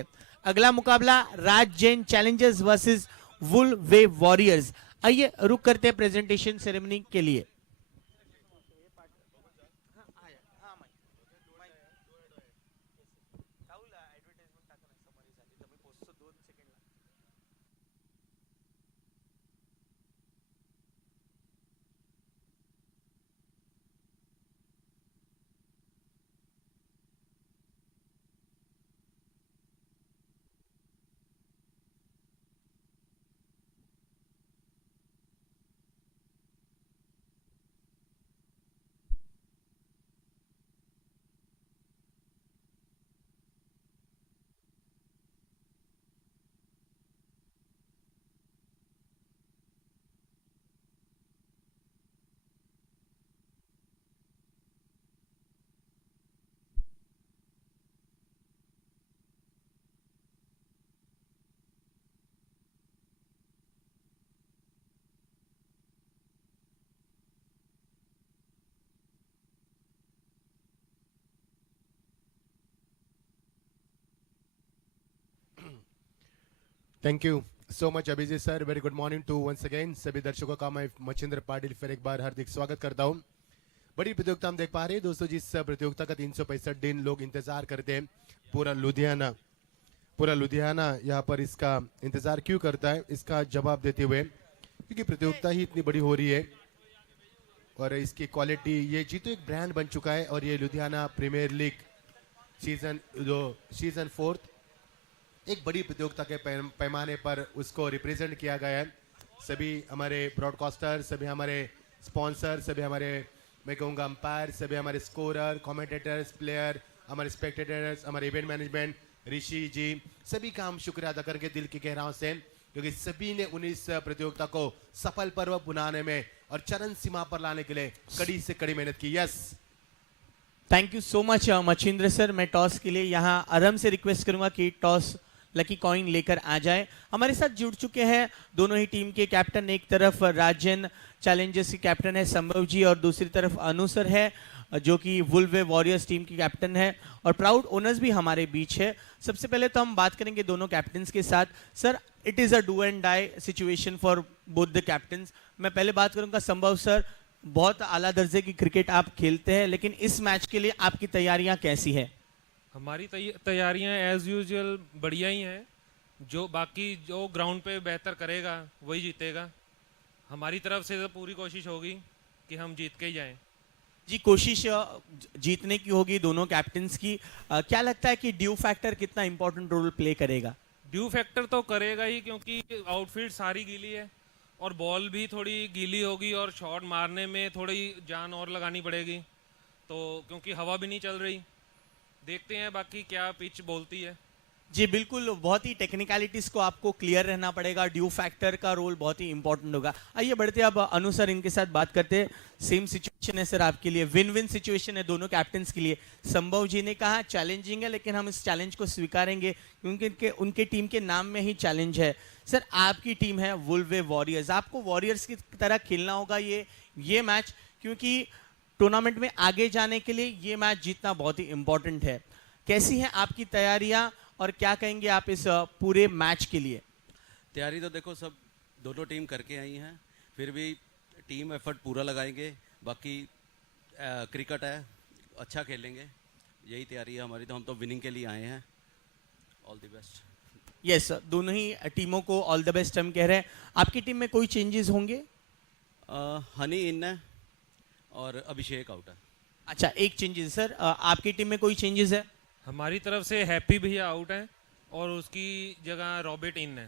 अगला मुकाबला Raj Jain challengers versus wool wave warriors. आइए रुक करते हैं प्रेजेंटेशन सेरेमनी के लिए। Thank you so much Abhijeet sir. Very good morning to once again. सभी दर्शकों का मैं मच्छिंद्र पाटिल फिर एक बार हार्दिक स्वागत करता हूं। बड़ी प्रतियोगिता हम देख पा रहे हैं दोस्तों, जिस प्रतियोगिता का 365 दिन लोग इंतजार करते हैं। पूरा लुधियाना यहाँ पर इसका इंतजार क्यों करता है, इसका जवाब देते हुए, क्योंकि प्रतियोगिता ही इतनी बड़ी हो रही है और इसकी क्वालिटी, ये जी तो एक ब्रांड बन चुका है। और ये लुधियाना प्रीमियर लीग सीजन 4 एक बड़ी प्रतियोगिता के पैमाने पर उसको रिप्रेजेंट किया गया है। सभी हमारे ब्रॉडकास्टर, सभी हमारे स्पॉन्सर, सभी हमारे मैं कहूँगा अंपायर, सभी हमारे स्कोरर, कमेंटेटर्स, प्लेयर, हमारे स्पेक्टेटर्स, हमारे इवेंट मैनेजमेंट, ऋषि जी, सभी का हम शुक्रिया अदा करके दिल की गहराइयों से, क्योंकि सभी ने 19 प्रतियोगिता को सफल पर्व बनाने में और चरण सीमा पर लाने के लिए कड़ी से कड़ी मेहनत की। Yes, thank you so much Machhindra sir. मैं टॉस के लिए यहाँ आराम से रिक्वेस्ट करूंगा कि टॉस लकी कॉइन लेकर आ जाए। हमारे साथ जुड़ चुके हैं दोनों ही टीम के कैप्टन। एक तरफ राजन चैलेंजर्स के कैप्टन है संभव जी और दूसरी तरफ अनु सर है। जो कि वुल्वे वॉरियर्स टीम की कैप्टन है और प्राउड ओनर्स भी हमारे बीच है। सबसे पहले तो हम बात करेंगे दोनों कैप्टन्स के साथ। Sir, it is a do and die situation for both the captains. मैं पहले बात करूंगा संभव सर, बहुत आला दर्जे की क्रिकेट आप खेलते हैं, लेकिन इस मैच के लिए आपकी तैयारियां कैसी है? हमारी तैयारियां एज यूजुअल बढ़िया ही हैं। जो ग्राउंड पे बेहतर करेगा वही जीतेगा। हमारी तरफ से तो पूरी कोशिश होगी कि हम जीत के ही जाएं। जी, कोशिश जीतने की होगी दोनों कैप्टन्स की। क्या लगता है कि ड्यू फैक्टर कितना इंपॉर्टेंट रोल प्ले करेगा? ड्यू फैक्टर तो करेगा ही, क्योंकि आउटफील्ड सारी गीली है और बॉल भी थोड़ी गीली होगी और शॉट मारने में थोड़ी जान और लगानी पड़ेगी, तो क्योंकि हवा भी नहीं चल रही। देखते हैं बाकी क्या पिच बोलती है। जी बिल्कुल, बहुत ही टेक्निकलिटीज को आपको क्लियर रहना पड़ेगा। ड्यू फैक्टर का रोल बहुत ही इंपॉर्टेंट होगा। आइए बढ़ते हैं अब अनु सर, इनके साथ बात करते हैं। सेम सिचुएशन है सर आपके लिए, विन विन सिचुएशन है दोनों कैप्टन्स के लिए। संभव जी ने कहा चैलेंजिंग है, लेकिन हम इस चैलेंज को स्वीकारेंगे क्योंकि उनके टीम के नाम में ही चैलेंज है। सर, आपकी टीम है वुल्वे वॉरियर्स, आपको वॉरियर्स की तरह खेलना होगा ये मैच, क्योंकि टूर्नामेंट में आगे जाने के लिए ये मैच जीतना बहुत ही इंपॉर्टेंट है। कैसी हैं आपकी तैयारियां और क्या कहेंगे आप इस पूरे मैच के लिए? तैयारी तो देखो सब दोनों टीम करके आई हैं, फिर भी टीम एफर्ट पूरा लगाएंगे। बाकी क्रिकेट है, अच्छा खेलेंगे, यही तैयारी है हमारी। तो हम तो विनिंग के लिए आए हैं। All the best. यस, दोनों ही टीमों को ऑल द बेस्ट हम कह रहे हैं। आपकी टीम में कोई चेंजेस होंगे? हनी इन है और अभिषेक आउट है। अच्छा, एक चेंजेस सर। आपकी टीम में कोई चेंजेस है? हमारी तरफ से हैप्पी भैया आउट है और उसकी जगह रॉबर्ट इन है।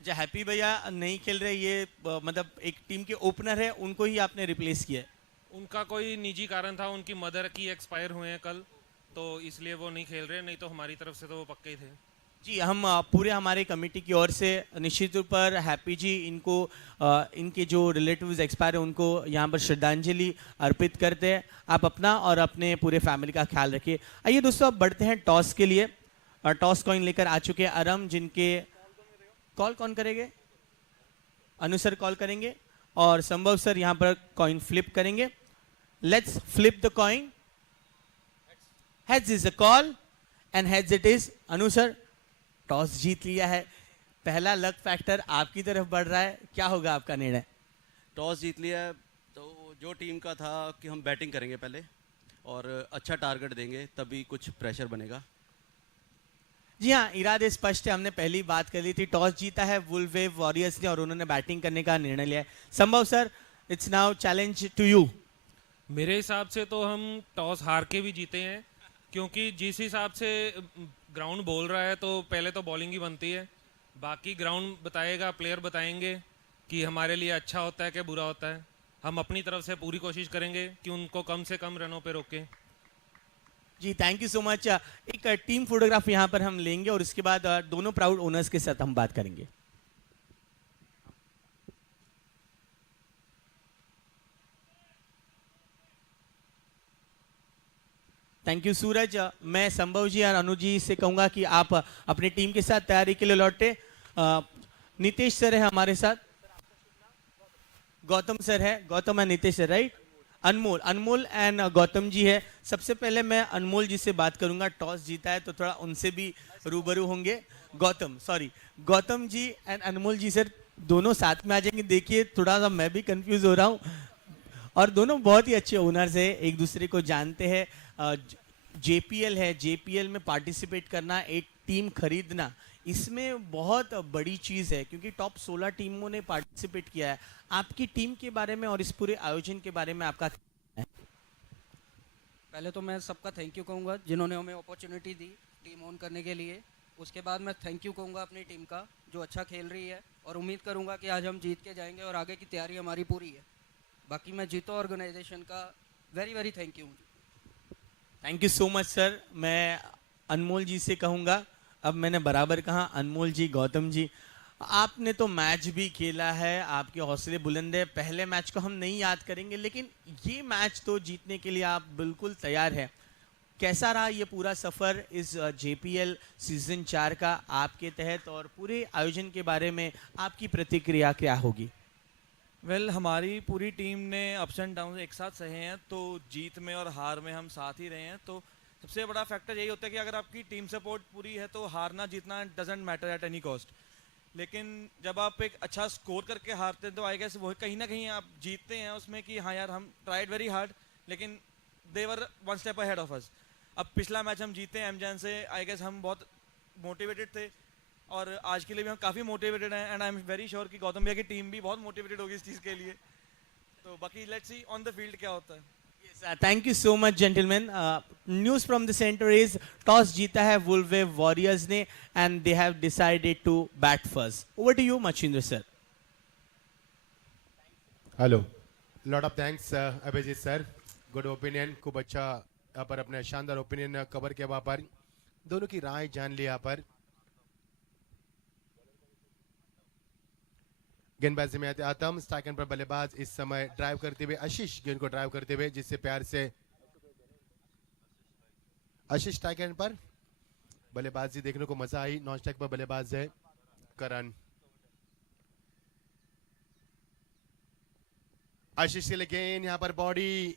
अच्छा, हैप्पी भैया नहीं खेल रहे, ये मतलब एक टीम के ओपनर है, उनको ही आपने रिप्लेस किया है? उनका कोई निजी कारण था, उनकी मदर की एक्सपायर हुए हैं कल, तो इसलिए वो नहीं खेल रहे, नहीं तो हमारी तरफ से तो वो पक्के ही थे। जी, हम पूरे हमारे कमेटी की ओर से निश्चित रूप पर हैप्पी जी इनको इनके जो रिलेटिव्स एक्सपायर है उनको यहाँ पर श्रद्धांजलि अर्पित करते हैं। आप अपना और अपने पूरे फैमिली का ख्याल रखिए। आइए दोस्तों, अब बढ़ते हैं टॉस के लिए। टॉस कॉइन लेकर आ चुके हैं अरम, जिनके कॉल कौन करेंगे? अनु सर कॉल करेंगे और संभव सर यहाँ पर कॉइन फ्लिप करेंगे। Let's flip the coin. Heads is the call and heads it is. Anu sir, toss जीत लिया है, पहला लक फैक्टर आपकी तरफ बढ़ रहा है, क्या होगा आपका निर्णय? टॉस जीत लिया है तो जो टीम का था कि हम बैटिंग करेंगे पहले और अच्छा टारगेट देंगे, तभी कुछ प्रेशर बनेगा। जी हाँ, इरादे स्पष्ट है, हमने पहली बात कर ली थी। टॉस जीता है वुल्वे वॉरियर्स ने और उन्होंने बैटिंग करने का निर्णय लिया है। Sambhav sir, it's now challenge to you. मेरे हिसाब से तो हम टॉस हार के भी जीते हैं, क्योंकि जिस हिसाब से ग्राउंड बोल रहा है तो पहले तो बॉलिंग ही बनती है। बाकी ग्राउंड बताएगा, प्लेयर बताएंगे कि हमारे लिए अच्छा होता है कि बुरा होता है। हम अपनी तरफ से पूरी कोशिश करेंगे कि उनको कम से कम रनों पे रोकें। जी, थैंक यू सो मच। एक टीम फोटोग्राफ यहाँ पर हम लेंगे और उसके बाद दोनों प्राउड ओनर्स के साथ हम बात करेंगे। थैंक यू सूरज। मैं संभव जी और अनु जी से कहूंगा कि आप अपनी टीम के साथ तैयारी के लिए लौटे। नीतीश सर है हमारे साथ, गौतम सर है, Gautam and Nitish sir, right? Anmol and Gautam ji है। सबसे पहले मैं अनमोल जी से बात करूंगा, टॉस जीता है तो थोड़ा उनसे भी रूबरू होंगे। Gautam ji and Anmol ji sir दोनों साथ में आ जाएंगे। देखिए, थोड़ा सा मैं भी कंफ्यूज हो रहा हूँ और दोनों बहुत ही अच्छे ओनर्स है, एक दूसरे को जानते हैं। जेपीएल है, जेपीएल में पार्टिसिपेट करना, एक टीम खरीदना, इसमें बहुत बड़ी चीज है क्योंकि टॉप 16 टीमों ने पार्टिसिपेट किया है। आपकी टीम के बारे में और इस पूरे आयोजन के बारे में आपका क्या है? पहले तो मैं सबका थैंक यू कहूँगा जिन्होंने हमें अपॉर्चुनिटी दी टीम ऑन करने के लिए। उसके बाद मैं थैंक यू कहूँगा अपनी टीम का जो अच्छा खेल रही है, और उम्मीद करूँगा कि आज हम जीत के जाएंगे और आगे की तैयारी हमारी पूरी है। बाकी मैं जीतो ऑर्गेनाइजेशन का very very thank you. Thank you so much sir. मैं अनमोल जी से कहूँगा, अब मैंने बराबर कहा अनमोल जी, गौतम जी, आपने तो मैच भी खेला है, आपके हौसले बुलंद है। पहले मैच को हम नहीं याद करेंगे, लेकिन ये मैच तो जीतने के लिए आप बिल्कुल तैयार है। कैसा रहा ये पूरा सफर इस जेपीएल सीजन 4 का आपके तहत, और पूरे आयोजन के बारे में आपकी प्रतिक्रिया क्या होगी? हमारी पूरी टीम ने अप्स एंड डाउन एक साथ सहे हैं, तो जीत में और हार में हम साथ ही रहे हैं। तो सबसे बड़ा फैक्टर यही होता है कि अगर आपकी टीम सपोर्ट पूरी है तो हारना जीतना doesn't matter at any cost. लेकिन जब आप एक अच्छा स्कोर करके हारते हैं तो आई गेस वो कहीं ना कहीं आप जीतते हैं उसमें कि हाँ यार हम ट्राइड वेरी हार्ड, लेकिन they were one step ahead of us. अब पिछला मैच हम जीते हैं एमजैन से, आई गेस हम बहुत मोटिवेटेड थे और आज के लिए भी हम काफ़ी मोटिवेटेड हैं and I am very sure कि गौतम भैया की टीम भी बहुत मोटिवेटेड होगी इस चीज़ के लिए। तो बाकी let's see on the field क्या होता है। Thank you so much, gentlemen. News from the center is toss जीता है वुल्वे वॉरियर्स ने and they have decided to bat first. Over to you, Machindra sir. Hello, lot of thanks Abhijeet sir, good opinion, खूब अच्छा यहाँ पर अपने शानदार ओपिनियन कवर किया वहाँ पर, दोनों की राय जान ली यहाँ पर। गेंदबाजी में आते आतम, स्ट्राइक एंड पर बल्लेबाज इस समय ड्राइव करते हुए आशीष गेंद को ड्राइव करते हुए, जिससे प्यार से आशीष स्ट्राइक एंड पर बल्लेबाजी देखने को मजा आई। नॉन स्ट्राइक पर बल्लेबाज है करण। आशीष के लिए गेंद यहाँ पर बॉडी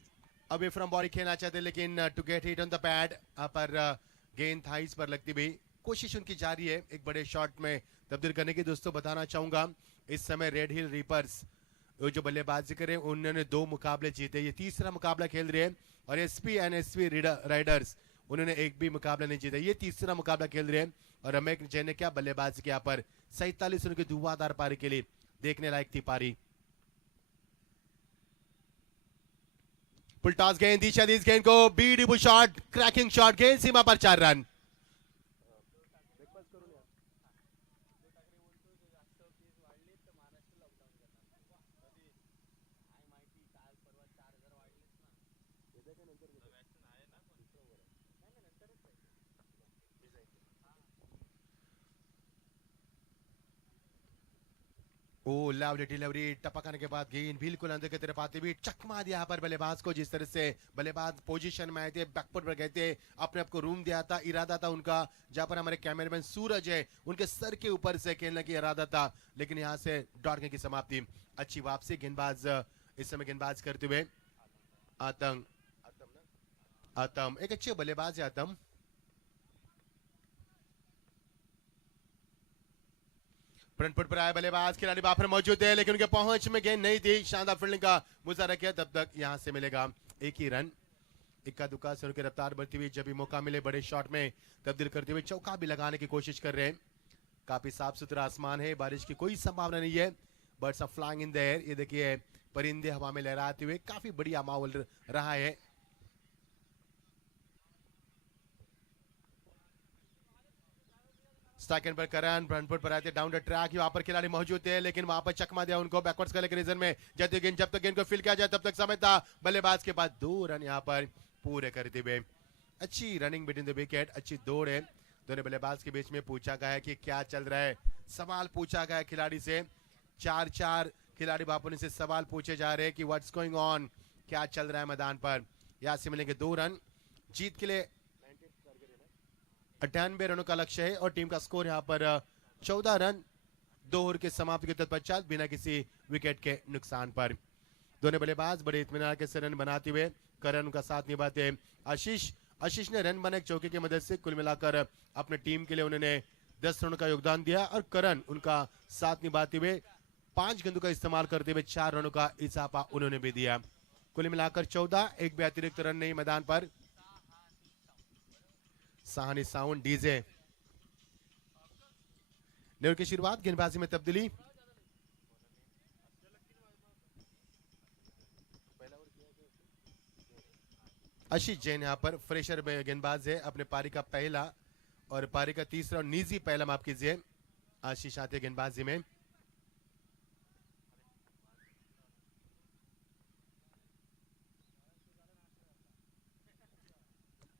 अवे फ्रॉम बॉडी खेलना चाहते लेकिन to get hit on the pad, यहाँ पर गेंद थाइस पर लगती हुई कोशिश उनकी जारी है एक बड़े शॉट में तब्दील करने की। दोस्तों बताना चाहूंगा इस समय रेड हिल रीपर्स जो बल्लेबाजी करे उन्होंने 2 मुकाबले जीते, ये तीसरा मुकाबला खेल रहे हैं, और एसपी एंड एसपी राइडर्स उन्होंने एक भी मुकाबला नहीं जीता, ये तीसरा मुकाबला खेल रहे हैं। और रमेश जैन ने क्या बल्लेबाजी किया पर 47 रनों की धुआंधार पारी के लिए देखने लायक थी पारी। पुलटॉस गेंद दिशा दी इस गेंद को, ब्यूटीफुल शॉट, क्रैकिंग शॉट, गेंद सीमा पर 4 रन। ओ लवली डिलीवरी, टपक आने के बाद गेंद बिल्कुल अंदर की तरफ आती हुई चकमा दिया यहाँ पर बल्लेबाज को। जिस तरह से बल्लेबाज पोजीशन में आए थे, बैकफुट पर गए थे, अपने आप को रूम दिया था, इरादा था उनका, जहां पर हमारे कैमरामैन सूरज है उनके सर के ऊपर से खेलने की इरादा था, लेकिन यहाँ से डॉट की समाप्ति। अच्छी वापसी गेंदबाज इस समय गेंदबाज करते हुए आतम एक अच्छे बल्लेबाज है आतम। फ्रंट फुट पर आए बल्लेबाज, खिलाड़ी वहां पर मौजूद है लेकिन उनके पहुंच में गेंद नहीं थी, शानदार फील्डिंग का मुजाहरा किया, तब तक यहां से मिलेगा एक ही रन। इक्का दुक्का से उनकी रफ्तार बढ़ती हुई, जब भी मौका मिले बड़े शॉट में तब्दील करते हुए चौका भी लगाने की कोशिश कर रहे हैं। काफी साफ सुथरा आसमान है, बारिश की कोई संभावना नहीं है। Birds are flying in the air, ये देखिए परिंदे हवा में लहराते हुए, काफी बढ़िया माहौल रहा है। स्ट्राइक पर करण, फ्रंट फुट पर आते डाउन द ट्रैक, वहां पर खिलाड़ी मौजूद थे लेकिन वहां पर चकमा दिया उनको बैकवर्ड्स करने के रीजन में। जब तक गेंद को फील किया जाए तब तक समय था, बल्लेबाज के बाद 2 रन यहां पर पूरे करते हुए। अच्छी रनिंग बिटवीन द विकेट, अच्छी दौड़ है दोनों बल्लेबाज के बीच में। पूछा गया है कि क्या चल रहा है, सवाल पूछा गया है खिलाड़ी से, 4 खिलाड़ी बापुने से सवाल पूछे जा रहे हैं कि व्हाट्स गोइंग ऑन, क्या चल रहा है मैदान पर। यहां से मिलेंगे 2 रन, जीत के लिए 98 रनों का लक्ष्य है और टीम का स्कोर यहां पर 14 रन 2 ओवर के समाप्ति के तत्पश्चात बिना किसी विकेट के नुकसान पर। दोनों बल्लेबाज बड़े इत्मीनान के रन बनाते हुए, करण उनका साथ निभाते हैं। आशीष ने रन बने चौके की मदद से कुल मिलाकर अपने टीम के लिए उन्होंने 10 रनों का योगदान दिया और करण उनका साथ निभाते हुए 5 गेंदों का इस्तेमाल करते हुए 4 रनों का इजाफा उन्होंने भी दिया। कुल मिलाकर 14, एक भी अतिरिक्त रन नहीं मैदान पर। साहनी साउंड डीजे नेहरू की शुरुआत, गेंदबाजी में तब्दीली। आशीष जैन यहां पर फ्रेशर में गेंदबाज है, अपने पारी का पहला और पारी का तीसरा और निजी पहला, माफ कीजिए। आशीष आते गेंदबाजी में।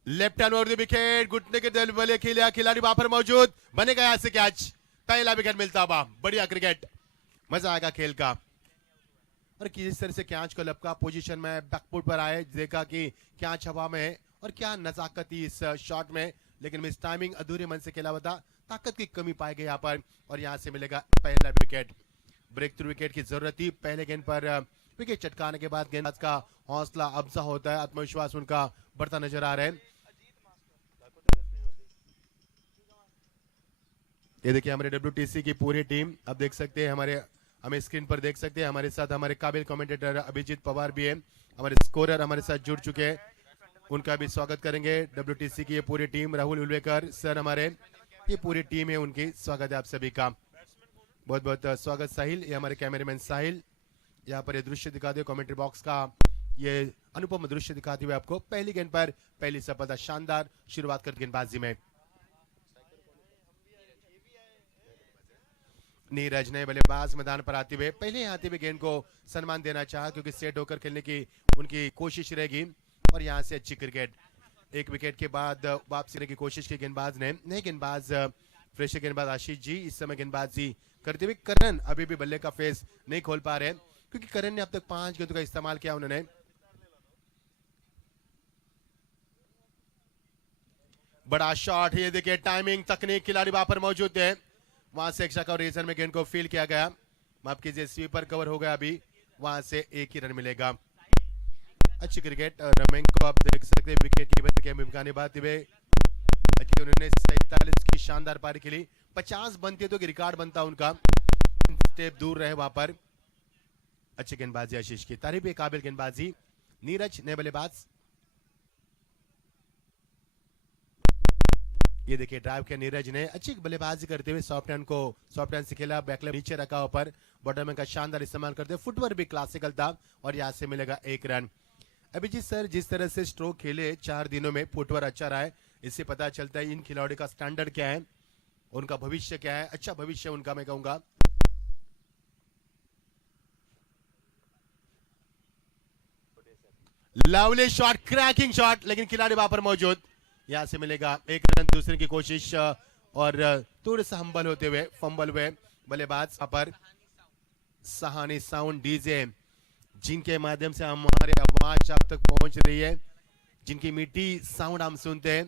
Left hand over the wicket, घुटने के दल वाले खेलिया, खिलाड़ी वहां पर मौजूद, बनेगा यहां से कैच, पहला विकेट मिलता हुआ। बढ़िया क्रिकेट, मजा आएगा खेल का। और किस तरह से कैच को लपका पोजीशन में बैकफुट पर आए, देखा कि कैच हवा में है और क्या नजाकत थी इस शॉट में, लेकिन मिस टाइमिंग, अधूरे मन से खेला हुआ था, ताकत की कमी पाई गई यहाँ पर और यहाँ से मिलेगा पहला विकेट। ब्रेक थ्रू विकेट की जरूरत थी। पहले गेंद पर विकेट चटकाने के बाद गेंदबाज का हौसला अफजा होता है, आत्मविश्वास उनका बढ़ता नजर आ रहा है। ये देखिए हमारे WTC की पूरी टीम, अब देख सकते हैं हमें स्क्रीन पर देख सकते हैं। हमारे साथ हमारे काबिल कमेंटेटर अभिजीत पवार भी है, हमारे स्कोरर हमारे साथ जुड़ चुके हैं, उनका भी स्वागत करेंगे। WTC की ये पूरी टीम, राहुल उल्वेकर सर हमारे, ये पूरी टीम है उनकी, स्वागत है आप सभी का, बहुत बहुत स्वागत। साहिल, ये हमारे कैमरामैन साहिल, यहाँ पर ये दृश्य दिखाते हुए कमेंट्री बॉक्स का ये अनुपम दृश्य दिखाते हुए आपको पहली गेंद पर पहली सफलता, शानदार शुरुआत कर गेंदबाजी में। नीरज ने बल्लेबाज मैदान पर आते हुए पहले आते हुए गेंद को सम्मान देना चाहा, क्योंकि सेट होकर खेलने की उनकी कोशिश रहेगी। और यहां से अच्छी क्रिकेट, एक विकेट के बाद वापसी करने की कोशिश की गेंदबाज ने, नए गेंदबाज फ्रेश गेंदबाज आशीष जी इस समय गेंदबाजी करते हुए। करण अभी भी बल्ले का फेस नहीं खोल पा रहे, क्योंकि करण ने अब तक 5 गेंदों का इस्तेमाल किया उन्होंने। बड़ा शॉट, ये देखिए टाइमिंग तकनीक खिलाड़ी वहां पर मौजूद है, वहां से एक्स्ट्रा कवरेजन में गेंद को फील किया गया, माफ कीजिए स्वीपर कवर हो गया, अभी वहां से एक ही रन मिलेगा। अच्छी क्रिकेट, रमेंग को आप देख सकते हैं विकेट कीपर की भूमिका निभाते हुए, उन्होंने 47 की शानदार पारी खेली। 50 बनती तो रिकॉर्ड बनता उनका, स्टेप दूर रहे वहां पर। अच्छी गेंदबाजी आशीष की, तारीफ है, काबिल गेंदबाजी। नीरज नए बल्लेबाज, ये देखिए ड्राइव किया नीरज ने, अच्छी बल्लेबाजी करते हुए सॉफ्ट हैंड से खेला, बैकलेग नीचे रखा ऊपर, बॉटम हैंड का शानदार इस्तेमाल करते हुए, फुटवर्क भी क्लासिकल था और यहां से मिलेगा एक रन। अभिजीत सर जिस तरह से स्ट्रोक खेले 4 दिनों में, फुटवर्क अच्छा रहा है, इससे पता चलता है इन खिलाड़ियों का स्टैंडर्ड क्या है, उनका भविष्य क्या है, अच्छा भविष्य उनका मैं कहूंगा। लवली शॉट, क्रैकिंग शॉट, लेकिन खिलाड़ी वहां पर मौजूद, यहां से मिलेगा एक रन। दूसरे की कोशिश और थोड़ा सा हम्बल होते हुए फंबल हुए बल्लेबाज पर सहानी साउंड डीजे, जिनके माध्यम से हमारे आवाज आप तक पहुंच रही है, जिनकी मीठी साउंड हम सुनते हैं,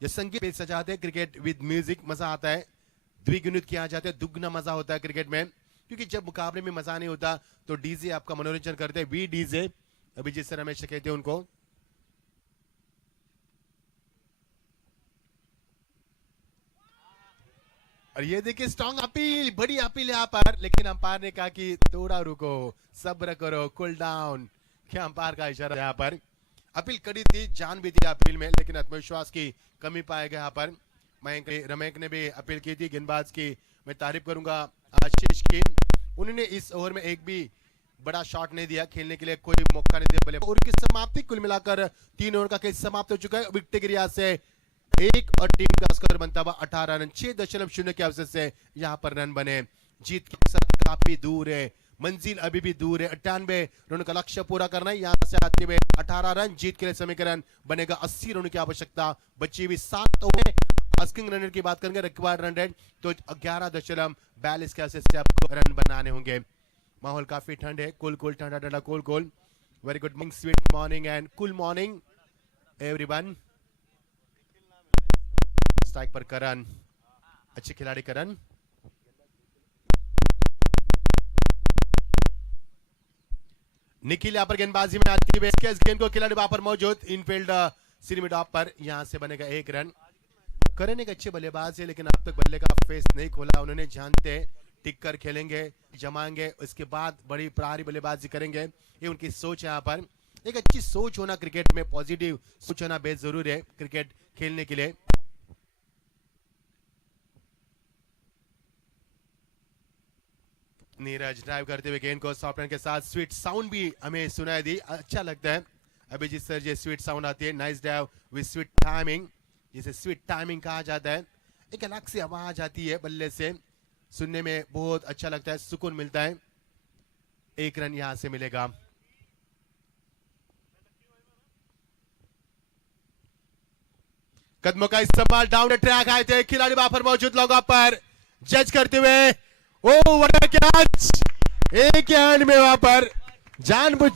ये संगीत पे सजाते हैं क्रिकेट विद म्यूजिक, मजा आता है, द्विगुणित किया जाता है, दुगना मजा होता है क्रिकेट में, क्योंकि जब मुकाबले में मजा नहीं होता तो डीजे आपका मनोरंजन करते हैं, वी डीजे अभिजीत सर हमेशा कहते हैं उनको। और ये देखिए स्ट्रॉन्ग अपील, बड़ी अपील यहाँ पर, लेकिन अंपायर ने कहा कि थोड़ा रुको, सब्र करो, कूल डाउन, क्या अंपायर का इशारा यहाँ पर। अपील कड़ी थी, जान भी थी अपील में, लेकिन आत्मविश्वास की कमी पाया गया यहाँ पर। रमेश ने भी अपील की थी, गेंदबाज की मैं तारीफ करूंगा आशीष की, उन्होंने इस ओवर में एक भी बड़ा शॉट नहीं दिया, खेलने के लिए कोई मौका नहीं दिया। ओवर की समाप्ति कुल मिलाकर 3 ओवर का खेल समाप्त हो चुका है, विकेट गिरा से एक और टीम का स्कोर बनता हुआ 18 रन, 6.0 के अवसर से यहाँ पर रन बने। जीत के साथ काफी दूर है, मंजिल अभी भी दूर है, 98 रन का लक्ष्य पूरा करना है, यहाँ से आते हुए 18 रन जीत के लिए समीकरण बनेगा, 80 रन की आवश्यकता बची हुई 7 ओवर। आस्किंग रन की बात करेंगे, रिक्वायर्ड रन रेट तो 11.42 के अवसर से आपको रन बनाने होंगे। माहौल काफी ठंड है, कूल ठंडा ठंडा cool. Very good morning, sweet morning and cool morning everyone. Strike पर करण, अच्छे खिलाड़ी करण, निखिल यहाँ पर गेंदबाजी में आती हुए गेंद को खिलाड़ी वहां पर मौजूद, इनफील्ड सीरी मिड ऑफ पर, यहां से बनेगा एक रन। करण एक अच्छे बल्लेबाज है, लेकिन अब तक बल्ले का फेस नहीं खोला, उन्होंने जानते टिक कर खेलेंगे, जमाएंगे, उसके बाद बड़ी प्रहारी बल्लेबाजी करेंगे, ये उनकी सोच है। यहाँ पर एक अच्छी सोच होना क्रिकेट में, पॉजिटिव सोच होना बेहद जरूरी है क्रिकेट खेलने के लिए। नीरज ड्राइव करते हुए गेंद को सॉफ्ट हैंड के साथ, स्वीट साउंड भी हमें सुनाई दी, अच्छा लगता है अभिजीत सर, ये स्वीट साउंड आती है, nice drive with sweet timing, जिसे स्वीट टाइमिंग कहा जाता है। एक अलग सी आवाज आती है बल्ले से, सुनने में बहुत अच्छा लगता है, सुकून मिलता है। एक रन यहां से मिलेगा। कदमों का इस्तेमाल, डाउन ट्रैक आए थे खिलाड़ी वहां पर मौजूद, लोगों पर जज करते हुए, ओ व्हाट अ कैच, एक हैंड में वहां पर जानबूझ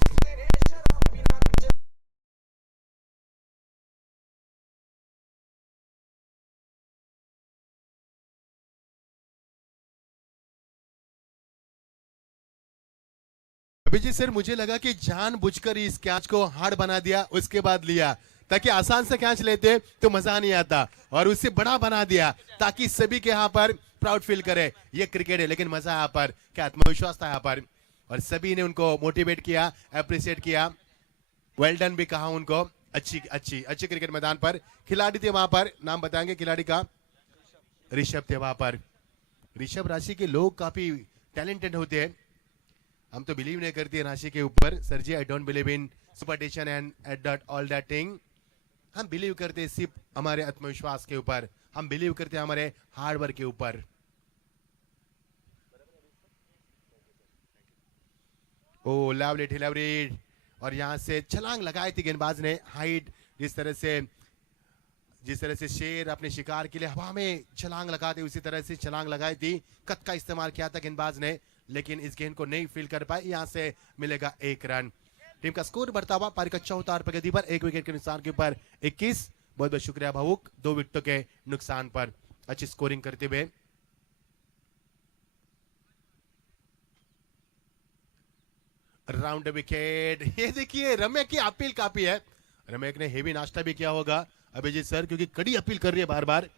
अभिजीत सर, मुझे लगा कि जानबूझकर इस कैच को हार्ड बना दिया, उसके बाद लिया, ताकि आसान से कैच लेते तो मजा नहीं आता, और उससे बड़ा बना दिया ताकि सभी के यहाँ पर प्राउड फील करे। ये क्रिकेट है, लेकिन मजा यहाँ पर, क्या आत्मविश्वास था यहाँ पर, और सभी ने उनको मोटिवेट किया, अप्रिशिएट किया, वेल डन भी कहा उनको। अच्छी अच्छी अच्छी क्रिकेट मैदान पर खिलाड़ी थे वहां पर, नाम बताएंगे खिलाड़ी का? ऋषभ थे वहां पर। ऋषभ राशि के लोग काफी टैलेंटेड होते हैं, हम तो बिलीव नहीं करते राशि के ऊपर sir ji. I don't believe in superstition and all that thing. हम बिलीव करते सिर्फ हमारे आत्मविश्वास के ऊपर, हम बिलीव करते हमारे हार्ड वर्क के ऊपर। ओ लवली डिलीवरी, और यहां से छलांग लगाई थी गेंदबाज ने, हाइट जिस तरह से शेर अपने शिकार के लिए हवा में छलांग लगाते उसी तरह से छलांग लगाई थी, कद का इस्तेमाल किया था गेंदबाज ने, लेकिन इस गेंद को नहीं फील कर पाए। यहां से मिलेगा 1 रन। टीम का स्कोर बढ़ता हुआ पारी का चौथा ओवर प्रगति पर 1 विकेट के नुकसान के ऊपर 21। बहुत बहुत शुक्रिया भावुक, 2 विकेटों के नुकसान पर अच्छी स्कोरिंग करते हुए। राउंड विकेट, ये देखिए रम्या की अपील काफी है, रम्या ने हेवी नाश्ता भी किया होगा अभिजीत सर, क्योंकि कड़ी अपील कर रही है बार बार,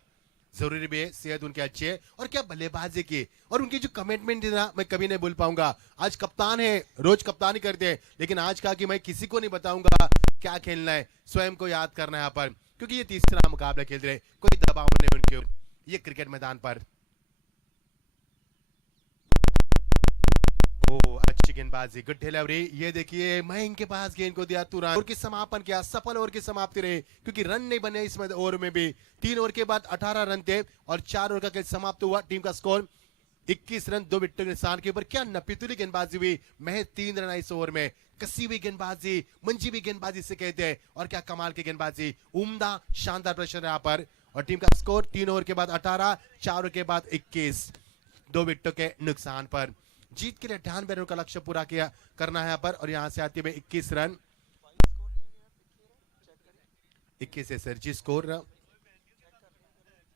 जरूरी भी है, सेहत उनकी अच्छी है, और क्या बल्लेबाजी की, और उनकी जो कमिटमेंट थी ना, मैं कभी नहीं भूल पाऊंगा। आज कप्तान है, रोज कप्तानी करते हैं, लेकिन आज कहा कि मैं किसी को नहीं बताऊंगा क्या खेलना है, स्वयं को याद करना है यहाँ पर, क्योंकि ये तीसरा मुकाबला खेल रहे, कोई दबाव नहीं उनके ऊपर ये क्रिकेट मैदान पर। ओ अच्छी गेंदबाजी, गुड डिलीवरी, ये देखिए मयंक के पास गेंद को दिया तुरंत, ओवर की समापन किया, सफल ओवर की समाप्ति रही, क्योंकि रन नहीं बने इस ओवर में भी। 3 ओवर के बाद 18 रन थे और 4 ओवर का खेल समाप्त हुआ। टीम का स्कोर 21 रन, 2 विकेट के नुकसान के ऊपर। क्या नपीतुली गेंदबाजी हुई, महज 3 रन इस ओवर में, कसी हुई गेंदबाजी, मंजी हुई गेंदबाजी से कहते हैं, और क्या कमाल की गेंदबाजी, उम्दा शानदार प्रदर्शन यहाँ पर। और टीम का स्कोर 3 ओवर के बाद 18, 4 ओवर के बाद 21, 2 विकेटों के नुकसान पर। जीत के लिए 98 रन का लक्ष्य पूरा किया करना है यहाँ पर, और यहां से आते हुए 21 रन, 21 है सर जी स्कोर।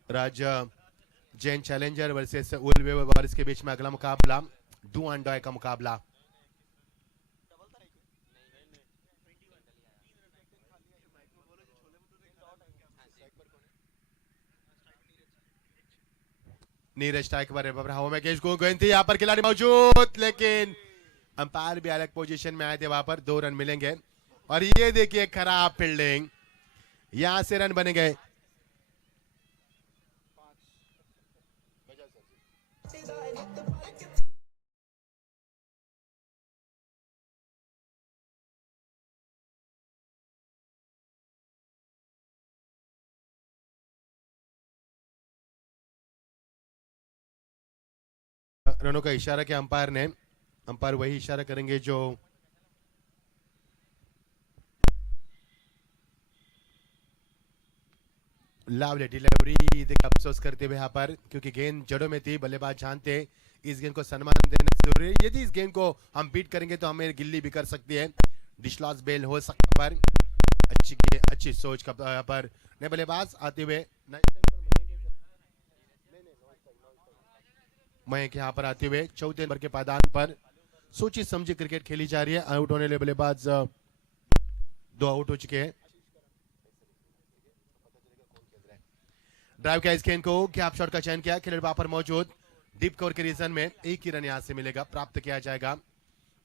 राज जैन चैलेंजर वर्सेस उल वेवर्स के बीच में अगला मुकाबला, डू एंड डाई का मुकाबला। नीरज स्ट्राइक पर हवा में कैच को गई थी, यहाँ पर खिलाड़ी मौजूद, लेकिन अंपायर भी अलग पोजीशन में आए थे, वहां पर 2 रन मिलेंगे। और ये देखिए खराब फील्डिंग, यहां से रन बने गए। रनों का इशारा किया अंपायर ने, अंपायर वही इशारा करेंगे जो लावले डिलीवरी, देखिए अफसोस करते हुए यहाँ पर, क्योंकि गेंद जड़ों में थी, बल्लेबाज जानते इस गेंद को सम्मान देना जरूरी है, यदि इस गेंद को हम बीट करेंगे तो हमें गिल्ली भी कर सकती है, डिशलॉस बेल हो सकता पर। अच्छी सोच का यहाँ पर नए बल्लेबाज आते हुए, मयंक यहाँ पर आते हुए चौथे नंबर के पायदान पर। सोची समझी क्रिकेट खेली जा रही है, आउट होने वाले बल्लेबाज 2 आउट हो चुके हैं। ड्राइव का इस गेंद को गैप शॉट का चयन किया, खिलाड़ी वहां पर मौजूद, डीप कवर के रीजन में 1 ही रन यहां से मिलेगा, प्राप्त किया जाएगा।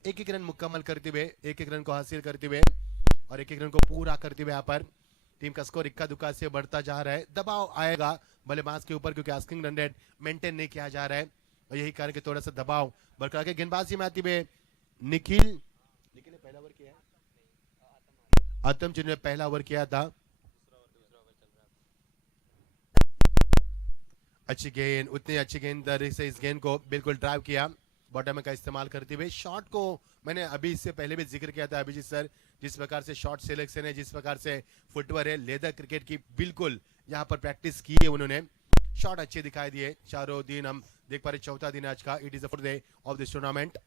1-1 रन मुकम्मल करते हुए, 1-1 रन को हासिल करते हुए, और 1-1 रन को पूरा करते हुए यहाँ पर टीम का स्कोर इक्का दुक्का से बढ़ता जा रहा है। दबाव आएगा बल्लेबाज के ऊपर, क्योंकि आस्किंग रन रेट मेंटेन नहीं किया जा रहा है, और यही कारण कि थोड़ा सा दबाव बरकरार के। गेंदबाजी में आती हुए निखिल ने पहला ओवर किया, आतम जिन्होंने पहला ओवर किया था। अच्छी गेंद, उतनी अच्छी गेंद से इस गेंद को बिल्कुल ड्राइव किया, बॉटम का इस्तेमाल करते हुए। शॉट को मैंने अभी इससे पहले भी जिक्र किया था अभिजीत सर, जिस प्रकार से शॉट सिलेक्शन है, जिस प्रकार से फुटवर्क है, लेदर क्रिकेट की बिल्कुल यहाँ पर प्रैक्टिस की है उन्होंने, शॉट अच्छे दिखाई दिए। चारों दिन हम देख पा रहे, चौथा दिन आज का, it is the fourth day of this tournament.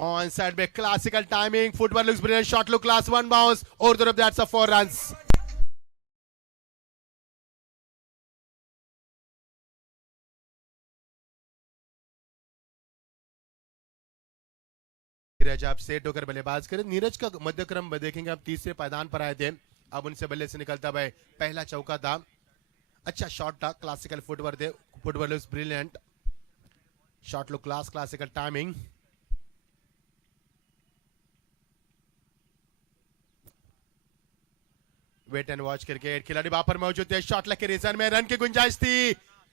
On side में classical timing, footwork looks brilliant, shot look class, 1 bounce, और तरफ दैट्स अ 4 रन्स। नीरज आप सेट होकर बल्लेबाज करें। नीरज का मध्यक्रम देखेंगे आप, तीसरे पायदान पर आए थे, अब उनसे बल्ले से निकलता हुआ पहला चौका था, अच्छा शॉट था, क्लासिकल फुटवर्क थे, footwork looks brilliant, shot look class, classical timing. Wait and watch cricket, खिलाड़ी वहां पर मौजूद थे, शॉट लगे रीजन में, रन की गुंजाइश थी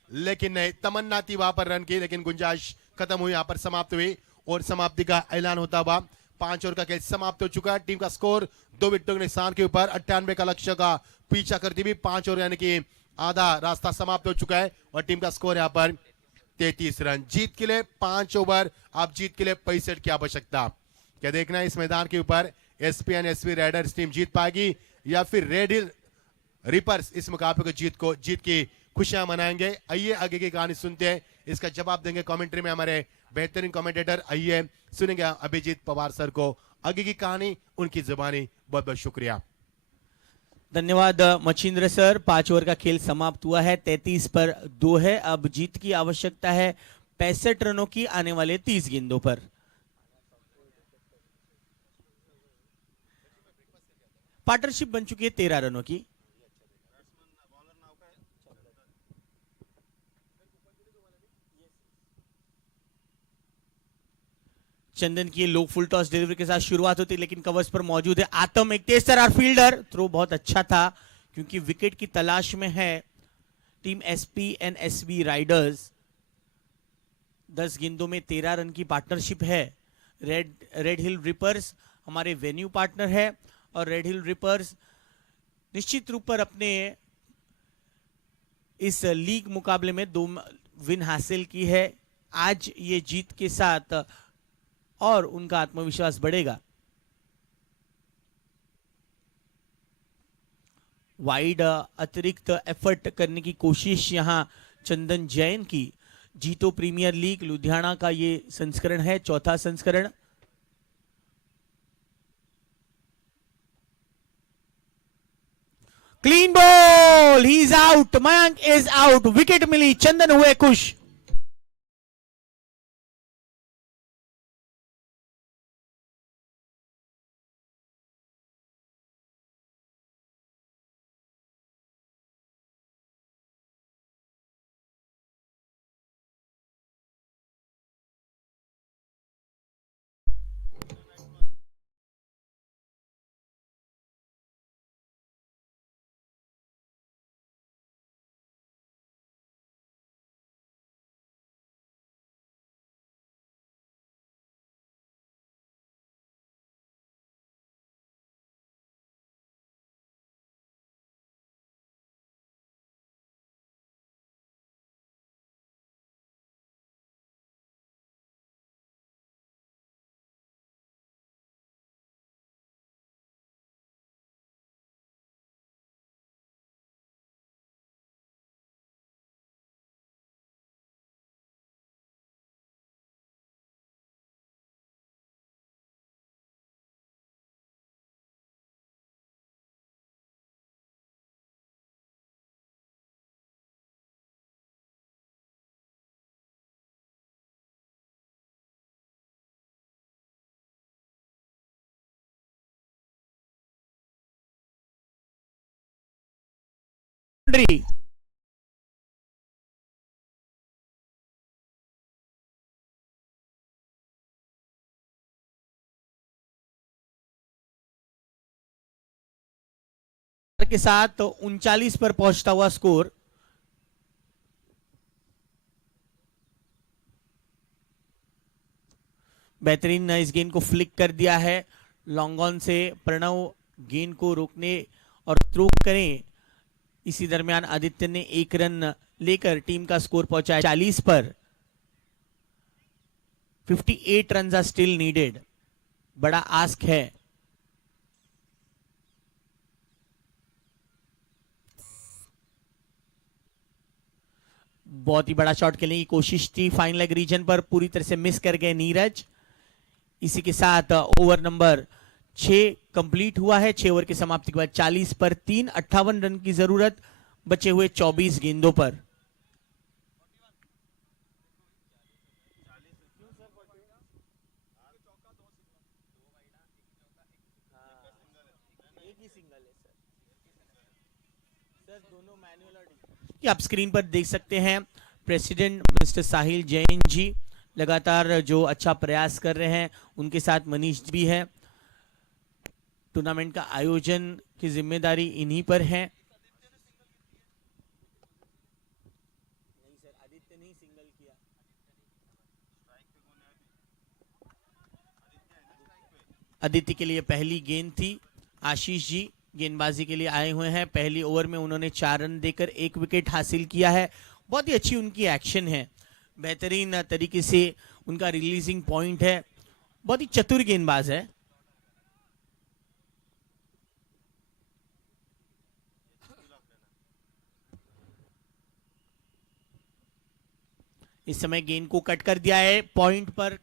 लेकिन नहीं, तमन्ना थी वहां पर रन की लेकिन गुंजाइश खत्म हुई, यहां पर समाप्त हुई और समाप्ति का ऐलान होता हुआ 5 ओवर का खेल समाप्त हो चुका है। टीम का स्कोर 2 विकेटों के निशान के ऊपर 98 का लक्ष्य का पीछा करती हुई 5 ओवर यानी कि आधा रास्ता समाप्त हो चुका है और टीम का स्कोर यहां पर 33 रन। जीत के लिए 5 ओवर, आप जीत के लिए 65 की आवश्यकता। क्या देखना है इस मैदान के ऊपर, SP and SV riders team जीत पाएगी या फिर रेड हिल रिपर्स इस मुकाबले को जीत की खुशियां मनाएंगे? आइए आगे की कहानी सुनते हैं, इसका जवाब देंगे कमेंट्री में हमारे बेहतरीन कमेंटेटर। आइए सुनेंगे अभिजीत पवार सर को आगे की कहानी, उनकी जुबानी। बहुत बहुत शुक्रिया, धन्यवाद मच्छिंद्र सर। 5 ओवर का खेल समाप्त हुआ है, 33 पर 2 है। अब जीत की आवश्यकता है 65 रनों की आने वाले 30 गेंदों पर। पार्टनरशिप बन चुकी है 13 रनों की। चंदन की लो फुल टॉस डिलीवरी के साथ शुरुआत होती है लेकिन कवर्स पर मौजूद है आतम, एक तेज तर्रार फील्डर, थ्रो बहुत अच्छा था क्योंकि विकेट की तलाश में है team SP and SB Riders. 10 गेंदों में 13 रन की पार्टनरशिप है। रेड हिल रिपर्स हमारे वेन्यू पार्टनर है और रेड हिल रिपर्स निश्चित रूप पर अपने इस लीग मुकाबले में 2 विन हासिल की है। आज ये जीत के साथ और उनका आत्मविश्वास बढ़ेगा। वाइड अतिरिक्त एफर्ट करने की कोशिश यहां चंदन जैन की। जीतो प्रीमियर लीग लुधियाना का ये संस्करण है, चौथा संस्करण। Clean ball, he is out, Mayank is out, wicket मिली, चंदन हुए खुश। बाउंड्री, के साथ 39 पर पहुंचता हुआ स्कोर। बेहतरीन इस गेंद को फ्लिक कर दिया है लॉन्ग ऑन से। प्रणव गेंद को रोकने और थ्रो करें, इसी दरमियान आदित्य ने 1 रन लेकर टीम का स्कोर पहुंचाया 40 पर। 58 रन आर स्टिल नीडेड, बड़ा आस्क है। बहुत ही बड़ा शॉट खेलने की कोशिश थी फाइन लेग रीजन पर, पूरी तरह से मिस कर गए नीरज। इसी के साथ ओवर नंबर 6 कंप्लीट हुआ है। 6 ओवर की समाप्ति के बाद 40 पर 3, 58 रन की जरूरत, बचे हुए 24 गेंदों पर। कि आप स्क्रीन पर देख सकते हैं प्रेसिडेंट मिस्टर साहिल जैन जी लगातार जो अच्छा प्रयास कर रहे हैं, उनके साथ मनीष भी है। टूर्नामेंट का आयोजन की जिम्मेदारी इन्हीं पर है। आदित्य के लिए पहली गेंद थी। आशीष जी गेंदबाजी के लिए आए हुए हैं। पहली ओवर में उन्होंने 4 रन देकर 1 विकेट हासिल किया है। बहुत ही अच्छी उनकी एक्शन है, बेहतरीन तरीके से उनका रिलीजिंग पॉइंट है। बहुत ही चतुर गेंदबाज है। इस समय गेंद को कट कर दिया है। पॉइंट पर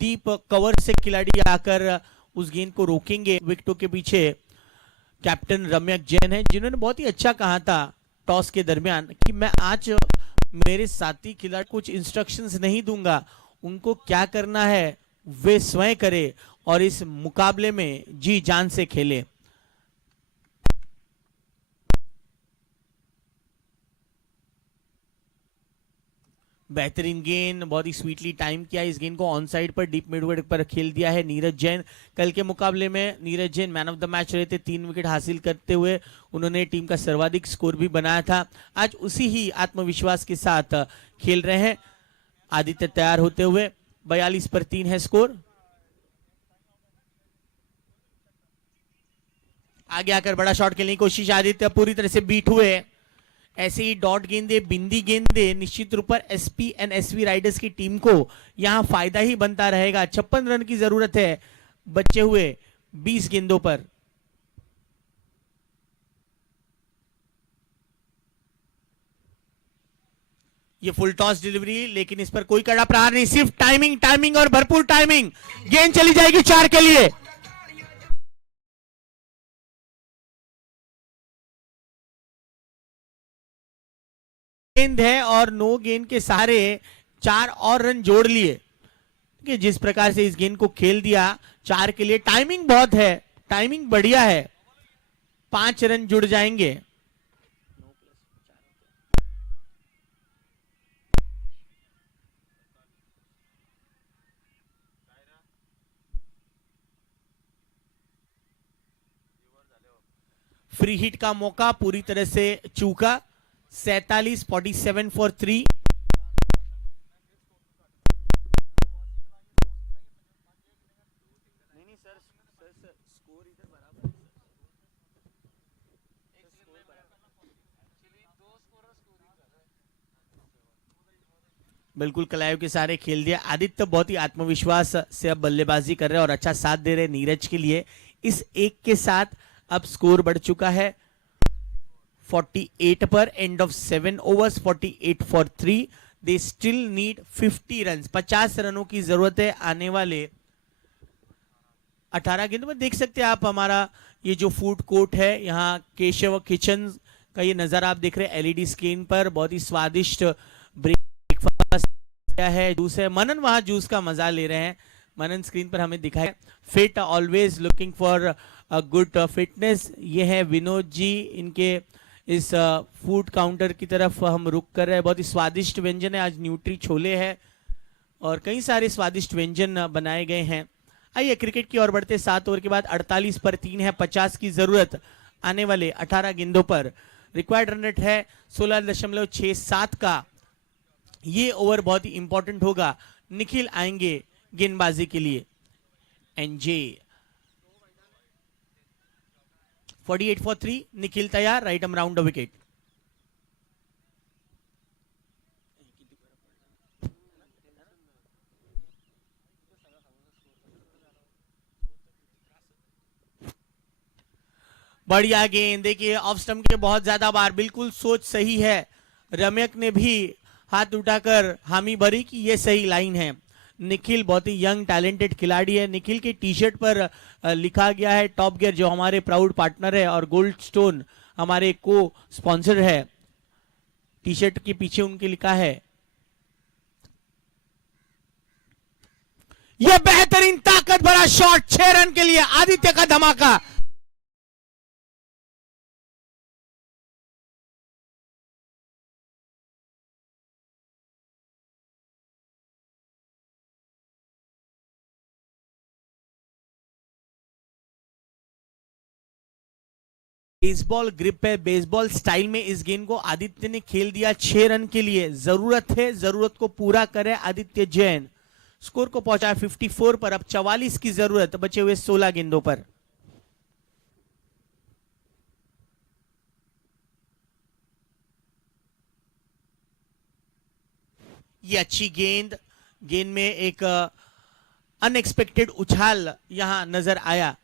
डीप कवर से खिलाड़ी आकर उस गेंद को रोकेंगे। विकेटों के पीछे कैप्टन रम्यक जैन है, जिन्होंने बहुत ही अच्छा कहा था टॉस के दरमियान कि मैं आज मेरे साथी खिलाड़ी कुछ इंस्ट्रक्शंस नहीं दूंगा, उनको क्या करना है वे स्वयं करे और इस मुकाबले में जी जान से खेले। बेहतरीन गेंद, बहुत ही स्वीटली टाइम किया। इस गेंद को ऑन साइड पर डीप मिड विकेट पर खेल दिया है नीरज जैन। कल के मुकाबले में Neeraj Jain man of the match रहे थे। 3 विकेट हासिल करते हुए उन्होंने टीम का सर्वाधिक स्कोर भी बनाया था। आज उसी ही आत्मविश्वास के साथ खेल रहे हैं आदित्य तैयार होते हुए। 42 पर 3 है स्कोर। आगे आकर बड़ा शॉट खेलने की कोशिश, आदित्य पूरी तरह से बीट हुए। ऐसे ही डॉट गेंदे, बिंदी गेंदे निश्चित रूप पर एसपी एंड एसवी राइडर्स की टीम को यहां फायदा ही बनता रहेगा। 56 रन की जरूरत है बचे हुए 20 गेंदों पर। ये फुल टॉस डिलीवरी, लेकिन इस पर कोई कड़ा प्रहार नहीं, सिर्फ टाइमिंग, टाइमिंग और भरपूर टाइमिंग। गेंद चली जाएगी 4 के लिए। गेंद है और नो गेंद के सहारे 4 और रन जोड़ लिए कि जिस प्रकार से इस गेंद को खेल दिया 4 के लिए। टाइमिंग बहुत है, टाइमिंग बढ़िया है। 5 रन जुड़ जाएंगे। फ्री हिट का मौका पूरी तरह से चूका। 47-47 फॉर 3। बिल्कुल कलायु के सारे खेल दिया। आदित्य बहुत ही आत्मविश्वास से अब बल्लेबाजी कर रहे हैं और अच्छा साथ दे रहे हैं नीरज के लिए। इस एक के साथ अब स्कोर बढ़ चुका है 48 पर। End of 7 overs, 48 for 3। They still need 50 run. 50 रनों की जरूरत है आने वाले 18 गेंदों में। देख सकते हैं आप हमारा ये जो फूड कोर्ट है, यहाँ केशव किचन का ये नजारा आप देख रहे हैं एलईडी स्क्रीन पर। बहुत ही स्वादिष्ट ब्रेकफास्ट है, जूस है। मनन वहां जूस का मजा ले रहे हैं। मनन स्क्रीन पर हमें दिखाए। Fit, always looking for a good fitness. ये है विनोद जी, इनके इस फूड काउंटर की तरफ हम रुक कर रहे हैं। बहुत ही स्वादिष्ट व्यंजन है। आज न्यूट्री छोले है और कई सारे स्वादिष्ट व्यंजन बनाए गए हैं। आइए क्रिकेट की ओर बढ़ते। 7 ओवर के बाद 48 पर 3 है। 50 की जरूरत आने वाले 18 गेंदों पर। रिक्वायर्ड रन रेट है 16.67 का। ये ओवर बहुत ही इंपॉर्टेंट होगा। निखिल आएंगे गेंदबाजी के लिए। NJ 48 for 3। निखिल तैयार। Right arm round the wicket. बढ़िया गेंद। देखिए ऑफ स्टंप के बहुत ज्यादा बार। बिल्कुल सोच सही है। रम्यक ने भी हाथ उठाकर हामी भरी कि ये सही लाइन है। निखिल बहुत ही यंग टैलेंटेड खिलाड़ी है। निखिल के टी शर्ट पर लिखा गया है टॉप गियर, जो हमारे प्राउड पार्टनर है, और गोल्ड स्टोन हमारे को स्पॉन्सर है। टी शर्ट के पीछे उनके लिखा है। यह बेहतरीन ताकत भरा शॉट 6 रन के लिए। आदित्य का धमाका। बेसबॉल ग्रिप है, बेसबॉल स्टाइल में इस गेंद को आदित्य ने खेल दिया 6 रन के लिए। जरूरत है, जरूरत को पूरा करे आदित्य जैन। स्कोर को पहुंचा 54 पर, अब 44 की जरूरत बचे हुए 16 गेंदों पर। ये अच्छी गेंद, गेंद में एक अनएक्सपेक्टेड उछाल यहां नजर आया।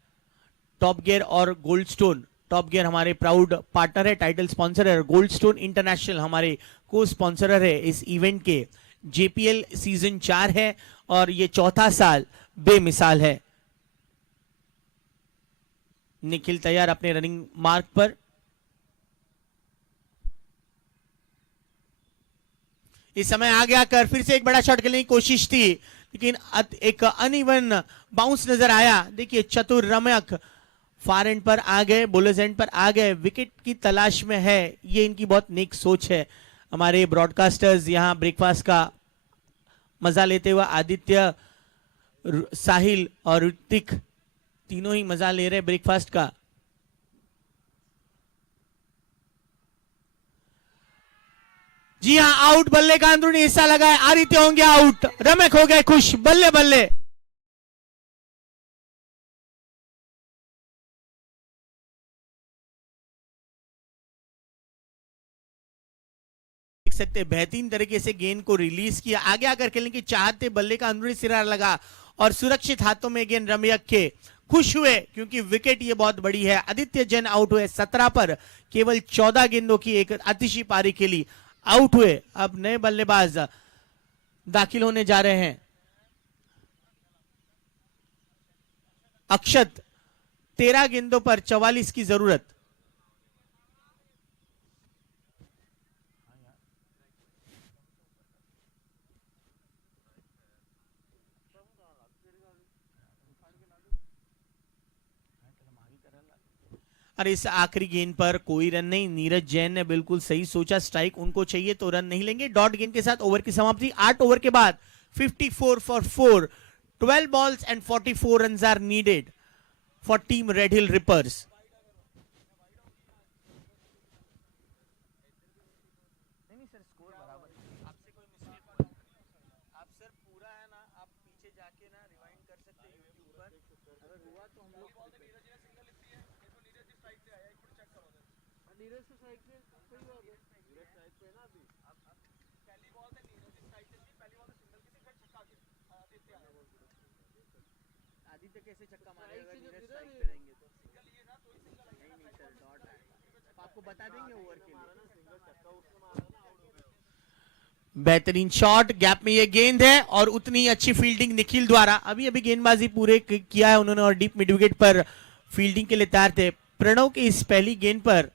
टॉप गियर और गोल्ड स्टोन, टॉप गियर हमारे प्राउड पार्टनर है, टाइटल स्पॉन्सर है, गोल्ड स्टोन इंटरनेशनल हमारे को स्पॉन्सर है इस इवेंट के। जेपीएल सीजन 4 है और ये चौथा साल बेमिसाल है। निखिल तैयार अपने रनिंग मार्क पर। इस समय आगे आकर फिर से एक बड़ा शॉट खेलने की कोशिश थी, लेकिन एक अनइवन बाउंस नजर आया। देखिए चतुर रमक फार एंड पर आ गए, बोलर्स एंड पर आ गए, विकेट की तलाश में है। ये इनकी बहुत नेक सोच है। हमारे ब्रॉडकास्टर्स यहां ब्रेकफास्ट का मजा लेते हुए आदित्य, साहिल और ऋतिक तीनों ही मजा ले रहे ब्रेकफास्ट का। जी हां, आउट, बल्ले का अंदरूनी हिस्सा लगा है, आदित्य होंगे आउट, रमक हो गए खुश, बल्ले बल्ले। देख सकते बेहतरीन तरीके से गेंद को रिलीज किया, आगे आकर खेलने की चाहते, बल्ले का अंदरूनी सिरा लगा और सुरक्षित हाथों में गेंद रमयक के। खुश हुए क्योंकि विकेट ये बहुत बड़ी है। आदित्य जैन आउट हुए 17 पर, केवल 14 गेंदों की एक आतिशी पारी खेली, आउट हुए। अब नए बल्लेबाज दाखिल होने जा रहे हैं। अक्षत, 13 गेंदों पर 44 की जरूरत। और इस आखिरी गेंद पर कोई रन नहीं। नीरज जैन ने बिल्कुल सही सोचा, स्ट्राइक उनको चाहिए तो रन नहीं लेंगे। डॉट गेंद के साथ ओवर की समाप्ति। 8 ओवर के बाद 54 for 4, 12 balls and 44 runs are needed for team Red Hill Rippers. Aditya कैसे छक्का मारेगा अगर नीरज स्ट्राइक पे रहेंगे तो? नहीं सर, डॉट है, आपको बता देंगे ओवर के लिए। बेहतरीन शॉट, गैप में ये गेंद है और उतनी ही अच्छी फील्डिंग निखिल द्वारा। अभी अभी गेंदबाजी पूरे किया है उन्होंने और डीप मिड विकेट पर फील्डिंग के लिए तैयार थे। प्रणव की इस पहली गेंद पर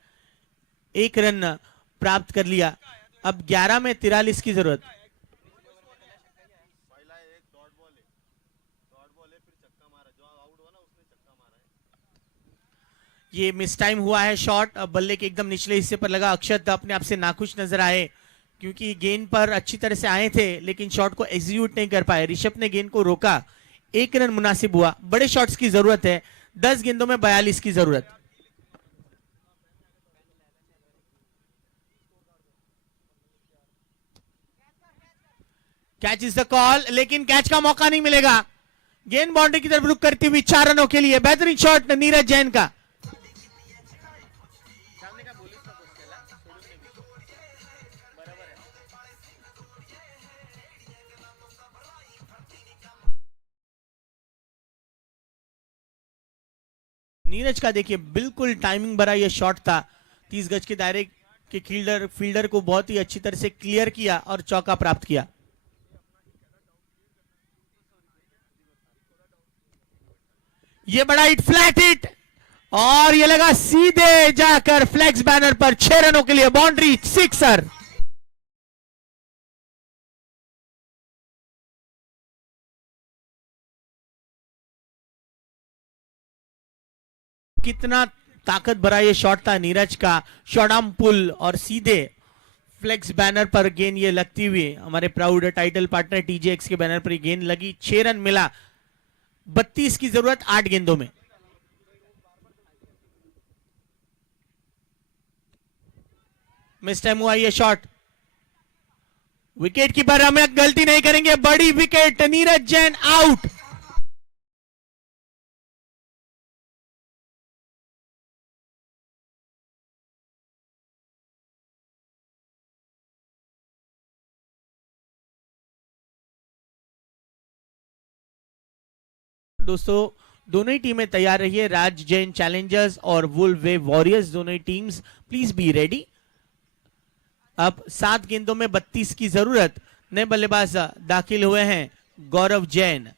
1 रन प्राप्त कर लिया। अब 11 में 43 की जरूरत। ये मिस टाइम हुआ है शॉट, अब बल्ले के एकदम निचले हिस्से पर लगा। अक्षत अपने आप से नाखुश नजर आए क्योंकि गेंद पर अच्छी तरह से आए थे लेकिन शॉट को एग्जीक्यूट नहीं कर पाए। ऋषभ ने गेंद को रोका, 1 रन मुनासिब हुआ। बड़े शॉट्स की जरूरत है, 10 गेंदों में 42 की जरूरत। कैच इज द कॉल, लेकिन कैच का मौका नहीं मिलेगा। गेंद बाउंड्री की तरफ रुक करती हुई 4 रनों के लिए। बेहतरीन शॉट नीरज जैन का। नीरज का देखिए बिल्कुल टाइमिंग भरा यह शॉट था। 30 गज के दायरे के फील्डर को बहुत ही अच्छी तरह से क्लियर किया और चौका प्राप्त किया। ये बड़ा हिट, फ्लैट हिट, और ये लगा सीधे जाकर फ्लैक्स बैनर पर। 6 रनों के लिए बाउंड्री, सिक्सर। कितना ताकत भरा ये शॉट था नीरज का। शॉर्ट पुल और सीधे फ्लेक्स बैनर पर गेंद ये लगती हुई हमारे प्राउड टाइटल पार्टनर टीजेएक्स के बैनर पर गेंद लगी। 6 रन मिला, 32 की जरूरत 8 गेंदों में। मिस टाइम हुआ ये शॉट। विकेट कीपर रम्यक गलती नहीं करेंगे, बड़ी विकेट, नीरज जैन आउट। दोस्तों दोनों ही टीमें तैयार रहिए, राज जैन चैलेंजर्स और वुल वे वॉरियर्स, दोनों ही टीम्स प्लीज बी रेडी। अब 7 गेंदों में 32 की जरूरत। नए बल्लेबाज दाखिल हुए हैं गौरव जैन।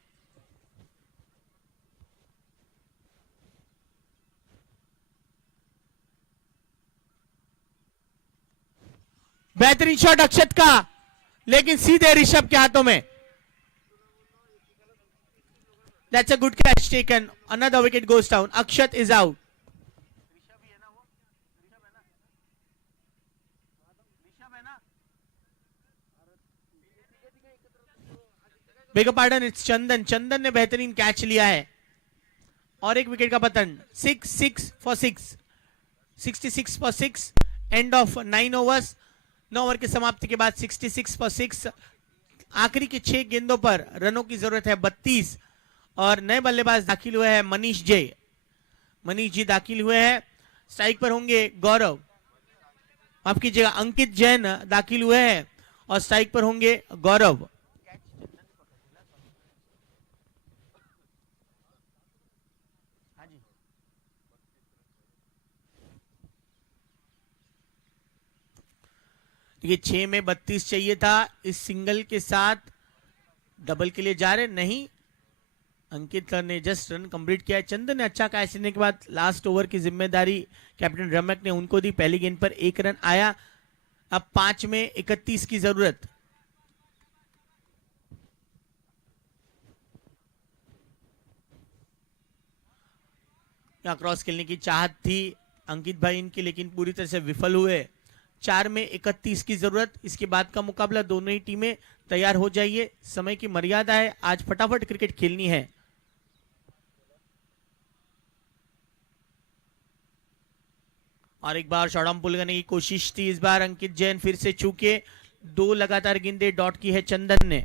बेहतरीन शॉट अक्षत का, लेकिन सीधे ऋषभ के हाथों में। That's a good catch taken. Another wicket goes down. Akshat is out. Beg your pardon, it's Chandan. Chandan ने बेहतरीन कैच लिया है और एक विकेट का पतन। 6 for 6, 66 for 6. End of 9 overs. 9 over की समाप्ति के बाद 66 for 6। आखिरी के 6 गेंदों पर रनों की जरूरत है 32 और नए बल्लेबाज दाखिल हुए हैं मनीष जी दाखिल हुए हैं। स्ट्राइक पर होंगे गौरव, माफ कीजिएगा अंकित जैन दाखिल हुए हैं और स्ट्राइक पर होंगे गौरव। ये 6 में 32 चाहिए था, इस सिंगल के साथ डबल के लिए जा रहे नहीं। अंकित ने जस्ट रन कंप्लीट किया है। चंदन ने अच्छा कैच लेने के बाद लास्ट ओवर की जिम्मेदारी कैप्टन रमक ने उनको दी। पहली गेंद पर 1 रन आया। अब 5 में 31 की जरूरत। यहां क्रॉस खेलने की चाहत थी अंकित भाई इनकी, लेकिन पूरी तरह से विफल हुए। 4 में 31 की जरूरत। इसके बाद का मुकाबला, दोनों ही टीमें तैयार हो जाइए, समय की मर्यादा है, आज फटाफट क्रिकेट खेलनी है। और एक बार शॉर्ट आर्म पुल करने की कोशिश थी, इस बार अंकित जैन फिर से चूके। 2 लगातार गेंदें डॉट की है चंदन ने।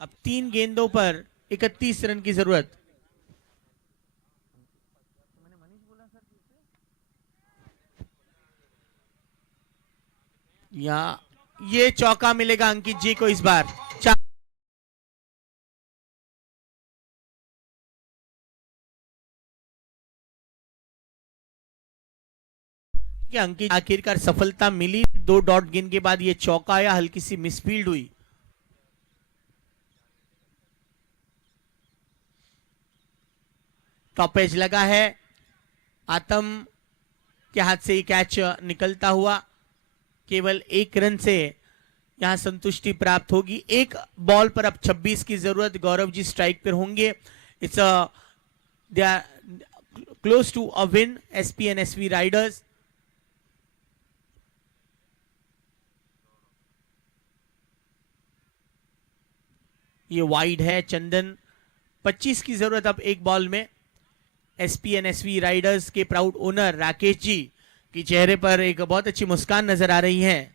अब 3 गेंदों पर 31 रन की जरूरत। ये चौका मिलेगा अंकित जी को इस बार। अंकित आखिरकार सफलता मिली। 2 डॉट गेंद के बाद ये चौका आया, हल्की सी मिसफील्ड हुई। टॉप एज लगा है, आतम के हाथ से ये कैच निकलता हुआ। केवल 1 रन से यहां संतुष्टि प्राप्त होगी। 1 बॉल पर अब 26 की जरूरत। गौरव जी स्ट्राइक पर होंगे। It's they are close to a win, SP and SV riders. ये वाइड है। चंदन 25 की जरूरत अब 1 बॉल में। एसपी एंड एसवी राइडर्स के प्राउड ओनर राकेश जी की चेहरे पर एक बहुत अच्छी मुस्कान नजर आ रही है।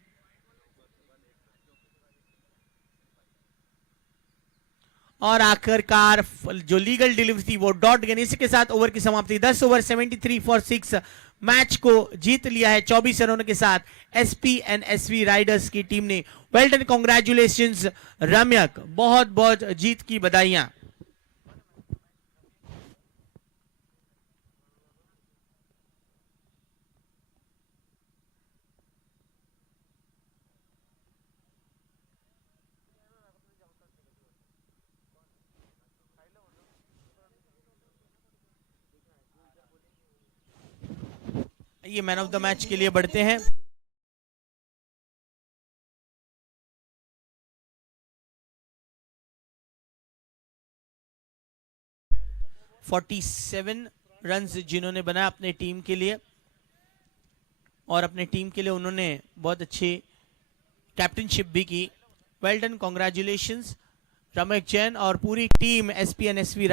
और आखिरकार जो लीगल डिलीवरी थी वो डॉट गेंद। इसी के साथ ओवर की समाप्ति। 10 ओवर 73 for 6 मैच को जीत लिया है 24 रनों के साथ एसपी एंड एसवी राइडर्स की टीम ने। वेल डन, कांग्रेचुलेशंस रम्यक, बहुत बहुत जीत की बधाइयां। ये मैन ऑफ द मैच के लिए बढ़ते हैं। (47) रन्स जिन्होंने बनाया अपने टीम के लिए, और अपने टीम के लिए उन्होंने बहुत अच्छी कैप्टनशिप भी की। वेल डन, कांग्रेचुलेशंस रमक जैन और पूरी टीम एसपी एंड एसवी